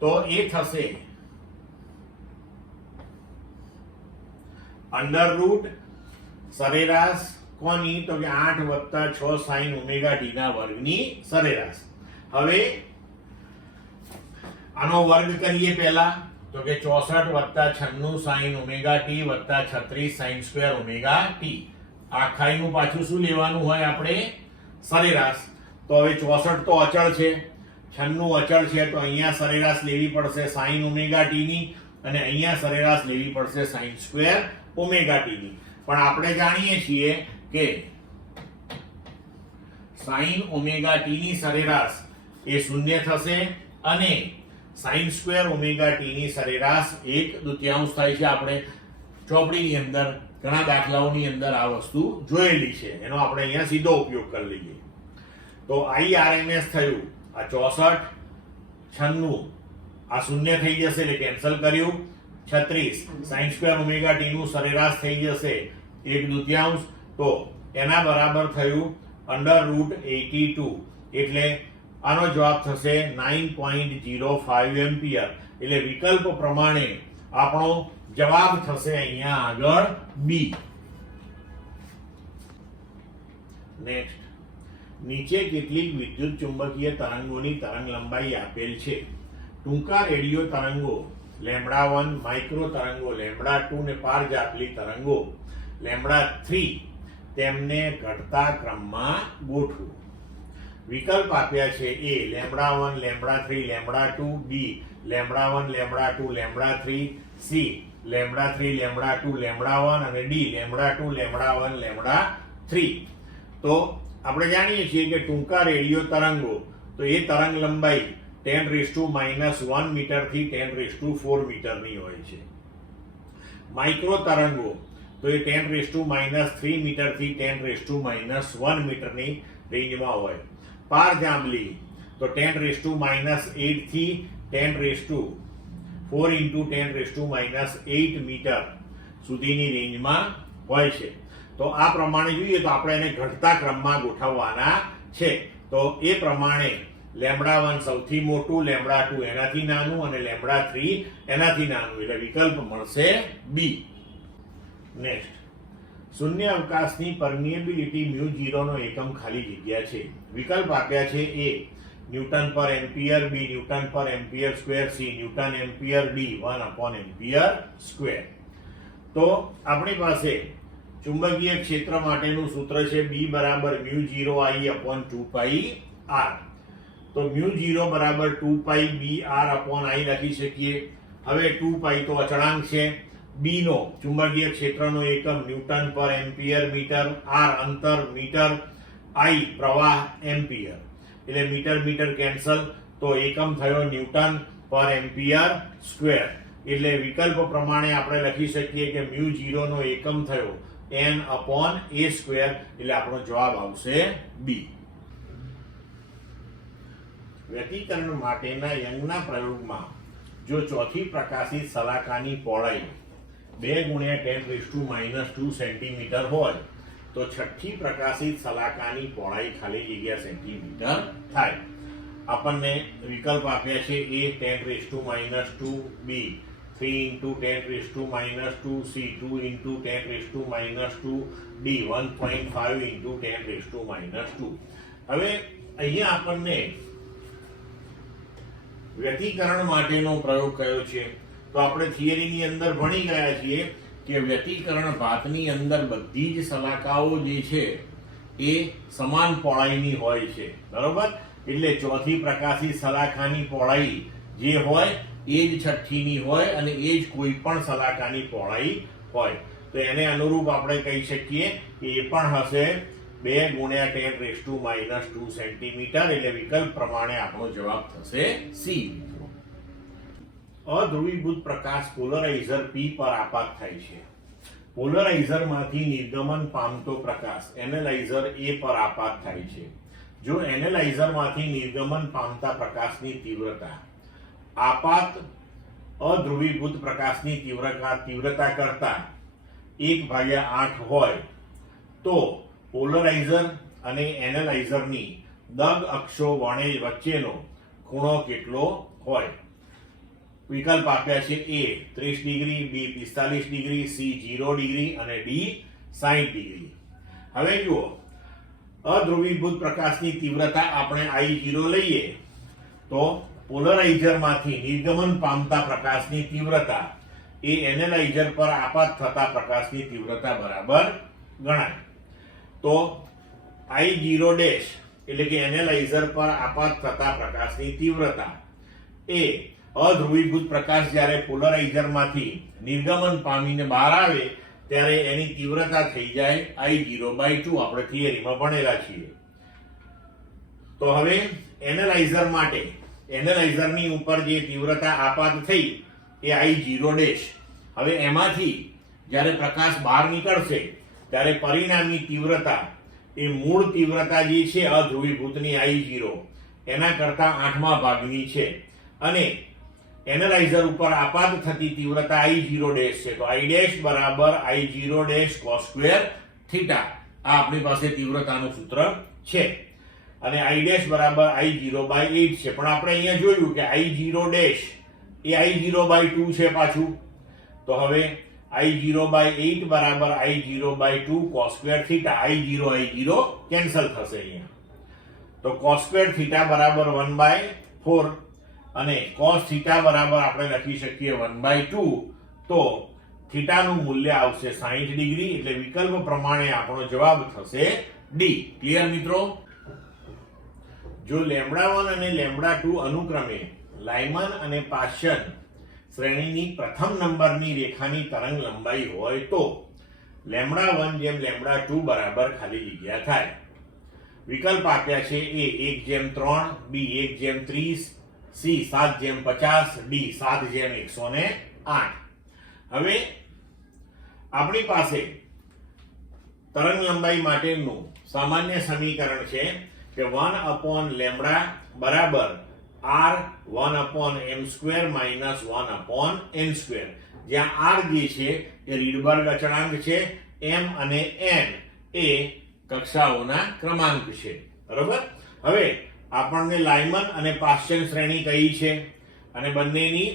તો એ થશે √ સરેરાશ કોની? તો કે 8 + 6 sin ωt ના વર્ગની સરેરાશ. હવે આનો વર્ગ કરીએ પહેલા તો કે 64 + 96 sin ωt + 36 sin² ωt. આખાઈનું પાછું શું લેવાનું હોય આપણે? સરેરાશ. તો હવે 64 તો અચળ છે, 96 અચળ છે, તો અહીંયા સરેરાશ લેવી પડશે sin ωt ની અને અહીંયા સરેરાશ લેવી પડશે sin² ωt ની. પણ આપણે જાણીએ છીએ કે sin ωt ની સરેરાશ એ 0 થશે અને sin² ωt ની સરેરાશ 1/2 થાય છે. આપણે ચોપડીની અંદર ઘણા દાખલાઓની અંદર આ વસ્તુ જોયેલી છે, એનો આપણે અહીંયા સીધો ઉપયોગ કરી લઈએ. તો IRMS થયું આ 64, 96 આ 0 થઈ જશે એટલે કેન્સલ કર્યું. 36 sin² ωt નું સરેરાશ થઈ જશે 1/2. તો એના બરાબર થયું √82 એટલે આનો જવાબ થશે 9.05 એમ્પિયર. એટલે વિકલ્પ પ્રમાણે આપણો જવાબ થશે અહીંયા આગળ બી. નેક્સ્ટ, નીચે કેટલીક વિદ્યુત ચુંબકીય તરંગોની તરંગ લંબાઈ આપેલ છે. ટૂંકા રેડિયો તરંગો λ1, માઇક્રો તરંગો λ2 ને પારજાપલી તરંગો λ3 તેમને ઘટતા ક્રમમાં ગોઠવો. વિકલ્પ આપ્યા છે એ λ1, λ3, λ2, બી λ1, λ2, λ3, સી λ3, λ2, λ1 અને ડી λ2, λ1, λ3. તો આપણે જાણીએ છીએ કે ટૂંકા રેડિયો તરંગો તો એ તરંગ લંબાઈ 10⁻⁻1 મીટરથી 10⁻4 મીટરની હોય છે. માઇક્રો તરંગો તો એ 10⁻³ મીટરથી 10⁻1 મીટરની રેન્જમાં હોય. પારજાંબલી તો 10⁻8 થી 10⁻4 × 10⁻8 મીટર સુધીની રેન્જમાં હોય છે. તો આ પ્રમાણે જોઈએ તો આપણે એને ઘટતા ક્રમમાં ગોઠવવાના છે. તો એ પ્રમાણે λ1 સૌથી મોટું, λ2 એનાથી નાનું અને λ3 એનાથી નાનું, એટલે વિકલ્પ મળશે બી. નેક્સ્ટ, શૂન્ય અવકાશની પરમિએબિલિટી μ0 નો એકમ ખાલી જગ્યા છે. વિકલ્પ આપ્યા છે એ ન્યૂટન પર એમ્પિયર, બી ન્યૂટન પર ampere square, C newton ampere, D 1/એમ્પિયર સ્ક્વેર. તો આપણી પાસે ચુંબકીય ક્ષેત્ર માટેનું સૂત્ર છે B = μ0I/2πr. તો μ0 = 2πbr/I લખી શકીએ. હવે 2π તો અચળાંક છે. B નો ચુંબકીય ક્ષેત્રનો એકમ ન્યૂટન પર એમ્પિયર મીટર, r અંતર મીટર, I પ્રવાહ એમ્પિયર, એટલે મીટર મીટર કેન્સલ, તો એકમ થયો ન્યૂટન પર એમ્પિયર સ્ક્વેર. એટલે વિકલ્પ પ્રમાણે આપણે લખી શકીએ કે μ0 નો એકમ થયો N/a², એટલે આપણો જવાબ આવશે બી. વ્યતિકરણ માટેના યંગના પ્રયોગમાં જો ચોથી પ્રકાશિત શલાકાની પહોળાઈ 2 × 10⁻² સેન્ટીમીટર હોય તો છઠ્ઠી પ્રકાશિત શલાકાની પહોળાઈ ખાલી જગ્યા સેન્ટીમીટર થાય. આપણને વિકલ્પ આપ્યા છે એ 10⁻², બી 3 × 10⁻², સી 2 × 10⁻², ડી 1.5 × 10⁻². હવે અહીંયા આપણને વ્યતિકરણ માટેનો પ્રયોગ કયો છે. તો આપણે થિયરીની અંદર ભણી ગયા છીએ કે વ્યતિકરણ ભાતની અંદર બધી જ શલાકાઓ જે છે એ સમાન પહોળાઈની હોય છે, બરોબર. એટલે ચોથી પ્રકાશિત શલાકાની પહોળાઈ જે હોય એ જ છઠ્ઠીની હોય અને એ જ કોઈ પણ શલાકાની પહોળાઈ હોય. તો એને અનુરૂપ આપણે કહી શકીએ કે એ પણ હશે 2 × 10⁻² સેન્ટીમીટર. એટલે વિકલ્પ પ્રમાણે આપણો જવાબ થશે સી. અધ્રુવીભૂત પ્રકાશ પોલરાઇઝર P પર આપાત થાય છે. પોલરાઇઝરમાંથી નિર્ગમન પામતો પ્રકાશ એનાલાઇઝર A પર આપાત થાય છે. જો એનાલાઇઝરમાંથી નિર્ગમન પામતા પ્રકાશની તીવ્રતા આપાત અધ્રુવીભૂત પ્રકાશની તીવ્રતા કરતા 1/8 હોય તો પોલરાઇઝર અને એનાલાઇઝરની દગ અક્ષો વચ્ચેનો ખૂણો કેટલો હોય. વિકલ્પ આપ્યા છે એ 30 ડિગ્રી, બી 45 ડિગ્રી, સી 0 ડિગ્રી અને ડી 60 ડિગ્રી. હવે જુઓ, અધ્રુવીભૂત પ્રકાશની તીવ્રતા આપણે I0 લઈએ તો પોલરાઇઝરમાંથી નિર્ગમન પામતા પ્રકાશની તીવ્રતા એ એનાલાઇઝર પર આપાત થતા પ્રકાશની તીવ્રતા બરાબર ગણાય. તો I0' એટલે કે એનાલાઇઝર પર આપાત થતા પ્રકાશની તીવ્રતા એ અધ્રુવીભૂત પ્રકાશ જ્યારે પોલરાઇઝરમાંથી નિર્ગમન પામીને બહાર આવે ત્યારે એની તીવ્રતા થઈ જાય I0/2. આપણે થિયરીમાં ભણેલા છીએ. તો હવે એનાલાઇઝર માટે એનાલાઇઝરની ઉપર જે તીવ્રતા આપાત થઈ એ I0'. હવે એમાંથી જ્યારે પ્રકાશ બહાર નીકળશે ત્યારે પરિણામી તીવ્રતા એ મૂળ તીવ્રતા જે છે અધ્રુવીભૂતની I0 એના કરતા 8મા ભાગની છે અને એનાલાઇઝર ઉપર આપાત થતી તીવ્રતા I0' છે. તો I' I0' cos² θ. આ આપણી પાસે તીવ્રતાનું સૂત્ર છે અને I' I0/8 છે. પણ આપણે અહીંયા જોયું કે I0' એ I0/2 છે પાછું. તો હવે I0 by 8 બરાબર I0 by 2 cos square theta. I0 cancel થશે અહીંયા. તો cos square theta બરાબર 1/4 અને cos theta બરાબર આપણે લખી શકીએ 1/2. તો થીટા નું મૂલ્ય આવશે 60 ડિગ્રી. એટલે વિકલ્પ પ્રમાણે આપણો જવાબ થશે ડી. ક્લિયર મિત્રો? જો λ1 અને λ2 અનુક્રમે લાયમન અને પાશ્ચન શ્રેણીની પ્રથમ નંબરની રેખાની તરંગ લંબાઈ હોય તો λ1 જેમ λ2 બરાબર ખાલી જગ્યા થાય. વિકલ્પ આપ્યા છે એ 1/3, બી 1/30, સી 7/50, ડી 7/108. હવે આપણી પાસે તરંગ લંબાઈ માટેનું સામાન્ય સમીકરણ છે કે 1/λ બરાબર r 1/m² માઇનસ 1/n². જ્યાં r જે છે એ રીડબર્ગ અચળાંક છે, m અને n એ કક્ષાઓના ક્રમાંક છે. બરોબર? હવે આપણને લાયમન અને પાશ્ચન શ્રેણી કઈ છે અને બંનેની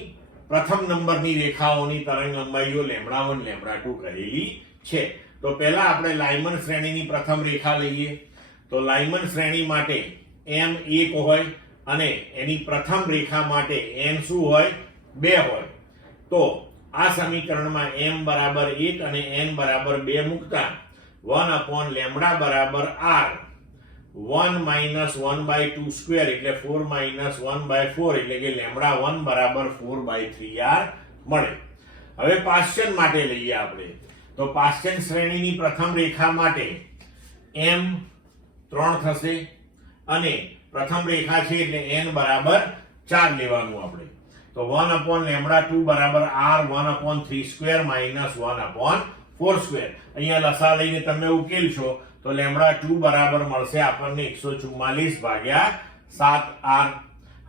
પ્રથમ નંબરની રેખાઓની તરંગ લંબાઈઓ λ1 λ2 કહેલી છે. તો પહેલા આપણે લાયમન શ્રેણીની પ્રથમ રેખા લઈએ. તો લાયમન શ્રેણી માટે m 1 હોય અને એની પ્રથમ રેખા માટે n શું હોય? 2 હોય. તો આ સમીકરણમાં m બરાબર 1 અને n બરાબર 2 મૂકતા 1/λ બરાબર r 1 minus 1/2 square એટલે 4 minus 1/4 એટલે કે λ1 બરાબર 4/3r મળે. હવે પાશ્ચન માટે લઈએ આપણે. તો પાશ્ચન શ્રેણીની પ્રથમ રેખા માટે m 3 થશે અને પ્રથમ રેખા છે એટલે n બરાબર 4 લેવાનું આપણે. તો 1/λ2 બરાબર r 1/3² minus 1/4². અહીંયા લસા લઈને તમે ઉકેલશો તો λ2 બરાબર મળશે આપણને 144 ભાગ્યા 7r.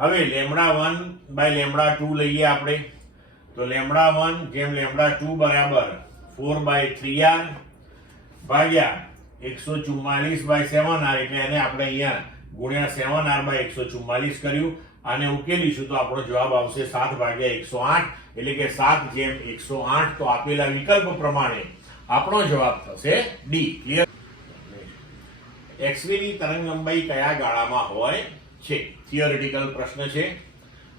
હવે λ1 by λ2 લઈએ આપણે. તો λ1 જેમ λ2 બરાબર 4/3r ભાગ્યા 144/7r એટલે એને આપણે અહીંયા ગુણ્યા 7r/144 કર્યું. આને ઉકેલીશું તો આપણો જવાબ આવશે 7/108 એટલે કે 7/108. તો આપેલા વિકલ્પ પ્રમાણે આપણો જવાબ થશે ડી. ક્લિયર? એક્સ-રે ની તરંગ લંબાઈ કયા ગાળામાં હોય છે? થિયોરેટિકલ પ્રશ્ન છે.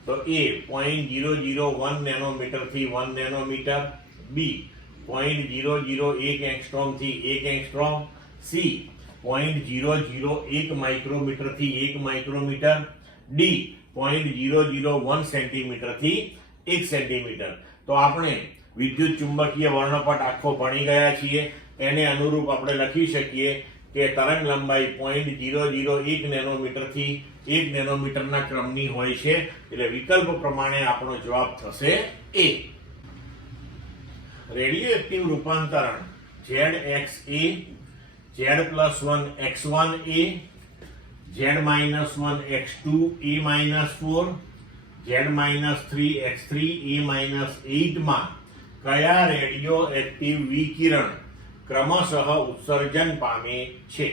તો એ 0.001 નેનોમીટર થી 1 નેનોમીટર, બી 0.001 એંગસ્ટ્રોમ થી 1 એંગસ્ટ્રોમ, સી 0.001 માઇક્રોમીટર થી 1 માઇક્રોમીટર, ડી 0.001 સેન્ટીમીટર થી 1 સેન્ટીમીટર. તો આપણે વિદ્યુત ચુંબકીય વર્ણપટ આખો ભણી ગયા છીએ. એને અનુરૂપ આપણે લખી શકીએ કે તરંગ લંબાઈ 0.001 નેનોમીટર થી 1 નેનોમીટરના ક્રમની હોય છે. એટલે વિકલ્પ પ્રમાણે આપણો જવાબ થશે એ. રેડિયો એક્ટિવ રૂપાંતરણ ZXA, Z+1x1a, Z-1x2a-4, Z-3x3a-8 માં કયા રેડિયો એક્ટિવ વિકિરણ ક્રમશઃ ઉત્સર્જન પામે છે?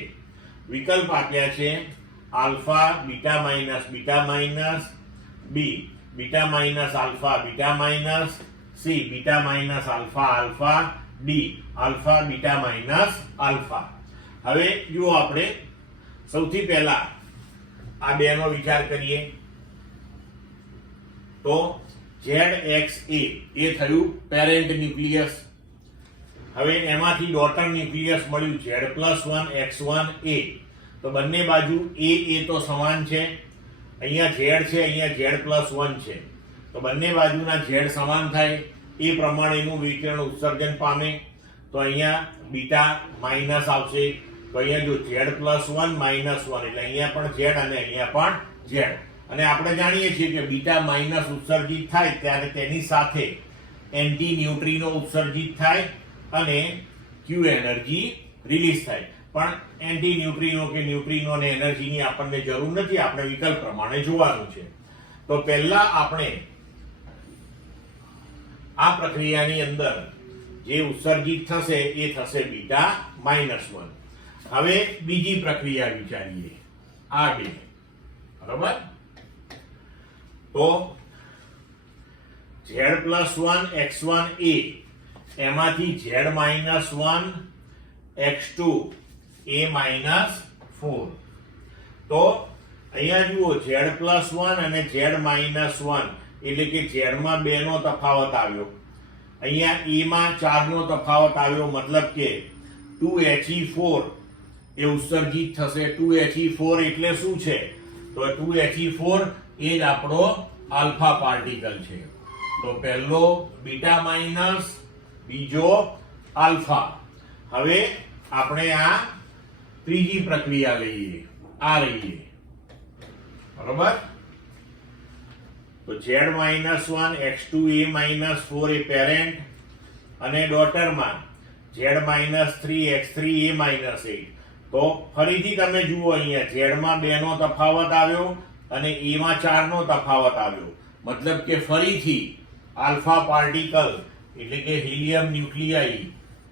વિકલ્પ આપ્યા છે alpha beta minus beta minus, B beta minus alpha beta minus, C beta minus alpha alpha, D alpha beta minus alpha. હવે જુઓ આપણે સૌથી પહેલા આ બેનો વિચાર કરીએ. તો ZXA એ થયું પેરેન્ટ ન્યુક્લિયસ. હવે એમાંથી ડોટર ન્યુક્લિયસ મળ્યું Z+1x1a. તો બંને બાજુ a તો સમાન છે. અહીંયા Z છે, અહીંયા Z+1 છે. તો બંને બાજુના Z સમાન થાય એ પ્રમાણેનું વિકિરણ ઉત્સર્જન પામે. તો અહીંયા બીટા માઇનસ આવશે. તો અહીંયા જો Z+1 -1 એટલે અહીંયા પણ Z અને અહીંયા પણ Z. અને આપણે જાણીએ છીએ કે બીટા માઇનસ ઉત્સર્જિત થાય ત્યારે તેની સાથે એન્ટી ન્યુટ્રિનો ઉત્સર્જિત થાય અને ક્યુ એનર્જી રિલીઝ થાય. પણ એન્ટી ન્યુટ્રિનો કે ન્યુટ્રિનોને એનર્જીની આપણને જરૂર નથી. આપણે વિકલ્પ પ્રમાણે જોવાનું છે. તો પહેલા આપણે આ પ્રક્રિયાની અંદર જે ઉત્સર્જિત થશે એ થશે બીટા -1. હવે બીજી પ્રક્રિયા વિચારીએ. આ બે બરોબર. તો Z+1x1a એમાંથી z-1 x2 a-4. તો અહીંયા જુઓ z+1 અને z-1 એટલે કે z માં 2 નો તફાવત આવ્યો, અહીંયા a માં 4 નો તફાવત આવ્યો, મતલબ કે 2He4 એ ઉત્સર્જિત થશે. 2He4 એટલે શું છે? તો 2He4 એ જ આપણો આલ્ફા પાર્ટિકલ છે. તો પહેલો બીટા માઇનસ, બીજો આલ્ફા. હવે આપણે આ ત્રીજી પ્રક્રિયા લઈએ, આ રહીએ, બરોબર? તો z-1 x2a-4 એ પેરેન્ટ અને ડોટરમાં z-3 x3 a-8. તો ફરીથી તમે જુઓ અહીંયા z માં 2 નો તફાવત આવ્યો અને a માં 4 નો તફાવત આવ્યો, મતલબ કે ફરીથી આલ્ફા પાર્ટિકલ એટલે કે હિલિયમ ન્યુક્લિયાઈ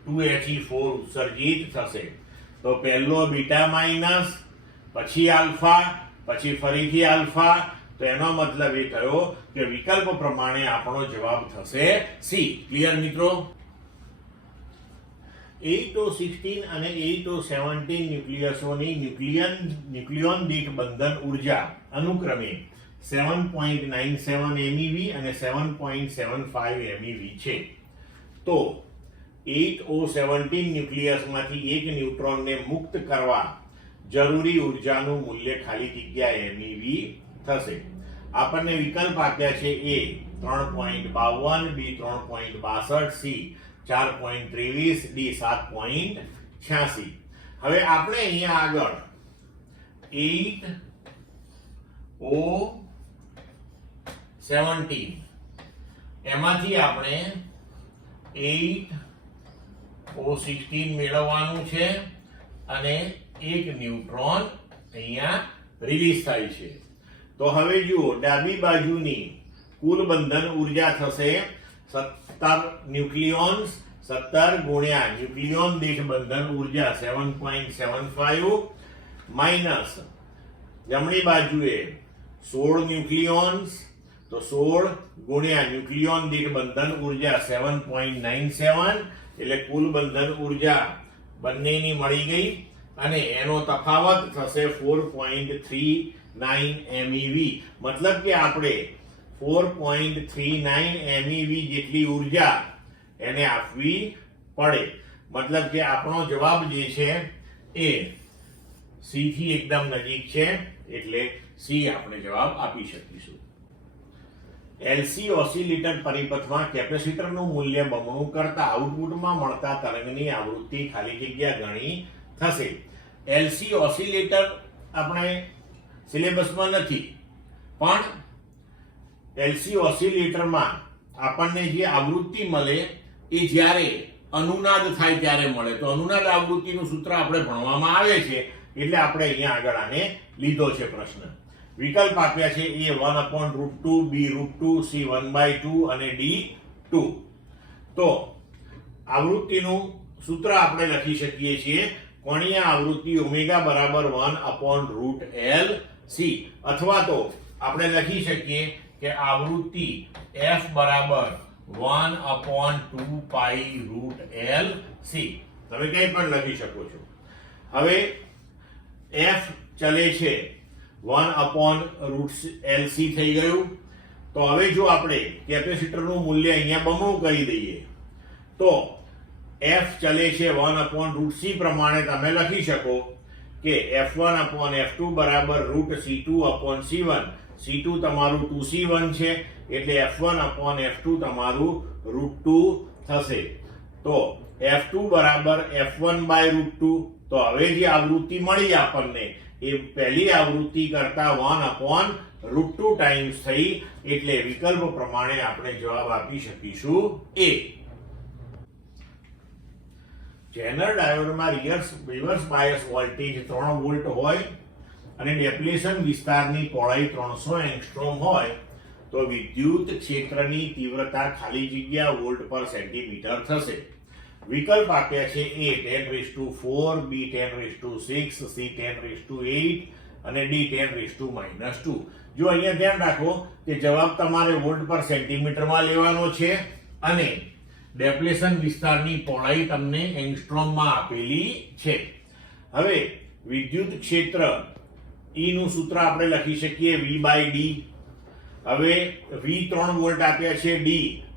2He4 ઉત્સર્જિત થશે. તો પહેલો બીટા માઇનસ, પછી આલ્ફા, પછી ફરીથી આલ્ફા. તો એનો મતલબ એ થયો કે વિકલ્પ પ્રમાણે આપણો જવાબ થશે સી. ક્લિયર મિત્રો? 8O16 અને 8O17 ન્યુક્લિયસોની ન્યુક્લિયોન દીઠ બંધન ઉર્જા અનુક્રમે 7.97 MeV અને 7.75 MeV છે. તો 8O17 ન્યુક્લિયસમાંથી એક ન્યુટ્રોનને મુક્ત કરવા જરૂરી ઉર્જાનું મૂલ્ય ખાલી જગ્યા MeV થશે. આપણને વિકલ્પ આપ્યા છે A 3.52, B 3.62, C 4.23, D 7.86. હવે આપણે અહીંયા આગળ 8O17 એમાંથી આપણે 8O16 મેળવવાનું છે અને એક ન્યુટ્રોન અહીંયા રિલીઝ થાય છે. તો હવે જુઓ, ડાબી બાજુની કુલ બંધન ઉર્જા થશે 17 ન્યુક્લિયોન્સ, 17 ગુણ્યા ન્યુક્લિયોન દીઠ બંધન ઉર્જા 7.75 માઇનસ જમણી બાજુએ 16 ન્યુક્લિયોન્સ, તો 16 ગુણ્યા ન્યુક્લિયોન દીઠ બંધન ઉર્જા 7.97 એટલે કુલ બંધન ઉર્જા બંનેની મળી ગઈ અને એનો તફાવત થશે 4.39 MeV. મતલબ કે આપણે 4.39 MeV જેટલી ઉર્જા એને આપવી પડે. મતલબ કે આપણો જવાબ જે છે એ સી થી એકદમ નજીક છે, એટલે સી આપણે જવાબ આપી શકીશું. એલસી ઓસિલેટર પરિપથમાં કેપેસિટરનું મૂલ્ય બમણું કરતા આઉટપુટમાં મળતા તરંગની આવૃત્તિ ખાલી જગ્યા ગણી થશે. એલસી ઓસિલેટર આપણે સિલેબસમાં નથી, પણ એલસી ઓસિલેટરમાં આપણને જે આવૃત્તિ મળે એ જ્યારે અનુનાદ થાય ત્યારે મળે. તો અનુનાદ આવૃત્તિનું સૂત્ર આપણે ભણવામાં આવે છે, એટલે આપણે અહીંયા આગળ આને લીધો છે પ્રશ્ન. વિકલ્પ આપ્યા છે A 1/√2, B √2, C 1/2 અને D 2. તો આવૃત્તિનું સૂત્ર આપણે લખી શકીએ છીએ કોણીય આવૃત્તિ ઓમેગા બરાબર 1/√LC, અથવા તો આપણે લખી શકીએ કે આવૃત્તિ F બરાબર 1/2π√LC. તમે કંઈ પણ લખી શકો છો. હવે F ચલે છે 1/√LC થઈ ગયું. તો હવે જો આપણે કેપેસિટરનું મૂલ્ય અહીંયા બમણું કરી દઈએ તો F ચલે છે 1/√C પ્રમાણે તમે લખી શકો કે F1/F2 બરાબર √C2/C1. C2 તમારું 2C1 છે, એટલે F1/F2 તમારું √2 થશે. તો F2 બરાબર F1/√2. તો હવે જે આવૃત્તિ મળી આપણને એ પહેલી આવૃત્તિ કરતા 1/√2 ટાઈમ્સ થઈ, એટલે વિકલ્પ પ્રમાણે આપણે જવાબ આપી શકીશું A. જેનર ડાયોડમાં રિવર્સ બાયસ વોલ્ટેજ 3 વોલ્ટ હોય અને ડેપ્લેશન વિસ્તારની પહોળાઈ 300 એંગસ્ટ્રોમ હોય તો વિદ્યુત ક્ષેત્રની તીવ્રતા ખાલી જગ્યા વોલ્ટ પર સેન્ટીમીટર થશે. વિકલ્પ આપ્યા છે A 10⁴, B 10⁶, C 10⁸ અને D 10⁻². જો અહીંયા ધ્યાન રાખો કે જવાબ તમારે વોલ્ટ પર સેન્ટીમીટરમાં લેવાનો છે અને ડેપ્લેશન વિસ્તારની પહોળાઈ તમને એંગસ્ટ્રોમમાં આપેલી છે. હવે વિદ્યુત ક્ષેત્ર E નું સૂત્ર આપણે લખી શકીએ V/D. હવે V 3 વોલ્ટ આપ્યા છે, D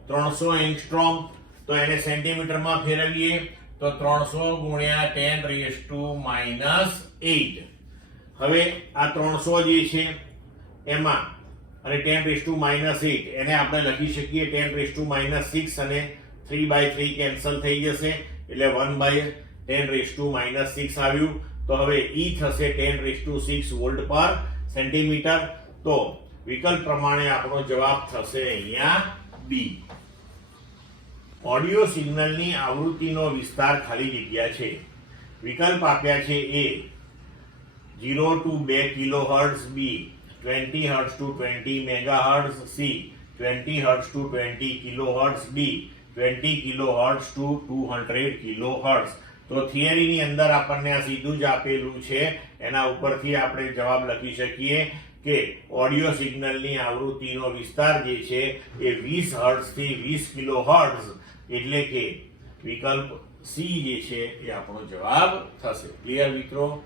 300 એંગસ્ટ્રોમ, તો એને સેન્ટીમીટરમાં ફેરવીએ તો 300 ગુણ્યા 10⁻⁸. હવે આ 300 જે છે એમાં અને 10⁻⁸ એને આપણે લખી શકીએ 10⁻⁶, અને 3/3 કેન્સલ થઈ જશે એટલે 1/10⁻⁶ આવ્યું. તો હવે E થશે 10⁶ વોલ્ટ પર સેન્ટીમીટર. તો વિકલ્પ પ્રમાણે આપણો જવાબ થશે અહીંયા B. ઓડિયો સિગ્નલની આવૃત્તિનો વિસ્તાર ખાલી જગ્યા છે. વિકલ્પ આપ્યા છે A 0 to 2 kilohertz, B 20 hertz to 20 megahertz, C 20 hertz to 20 kilohertz, D 20 kilohertz to 200 kilohertz. તો થિયરીની અંદર આપણને આ સીધું જ આપેલું છે, એના ઉપરથી આપણે જવાબ લખી શકીએ કે ઓડિયો સિગ્નલની આવૃત્તિનો વિસ્તાર જે છે એ 20 હર્ટ્ઝ થી 20 કિલોહર્ટ્ઝ, એટલે કે વિકલ્પ C જે છે એ આપણો જવાબ થશે. ક્લિયર મિત્રો?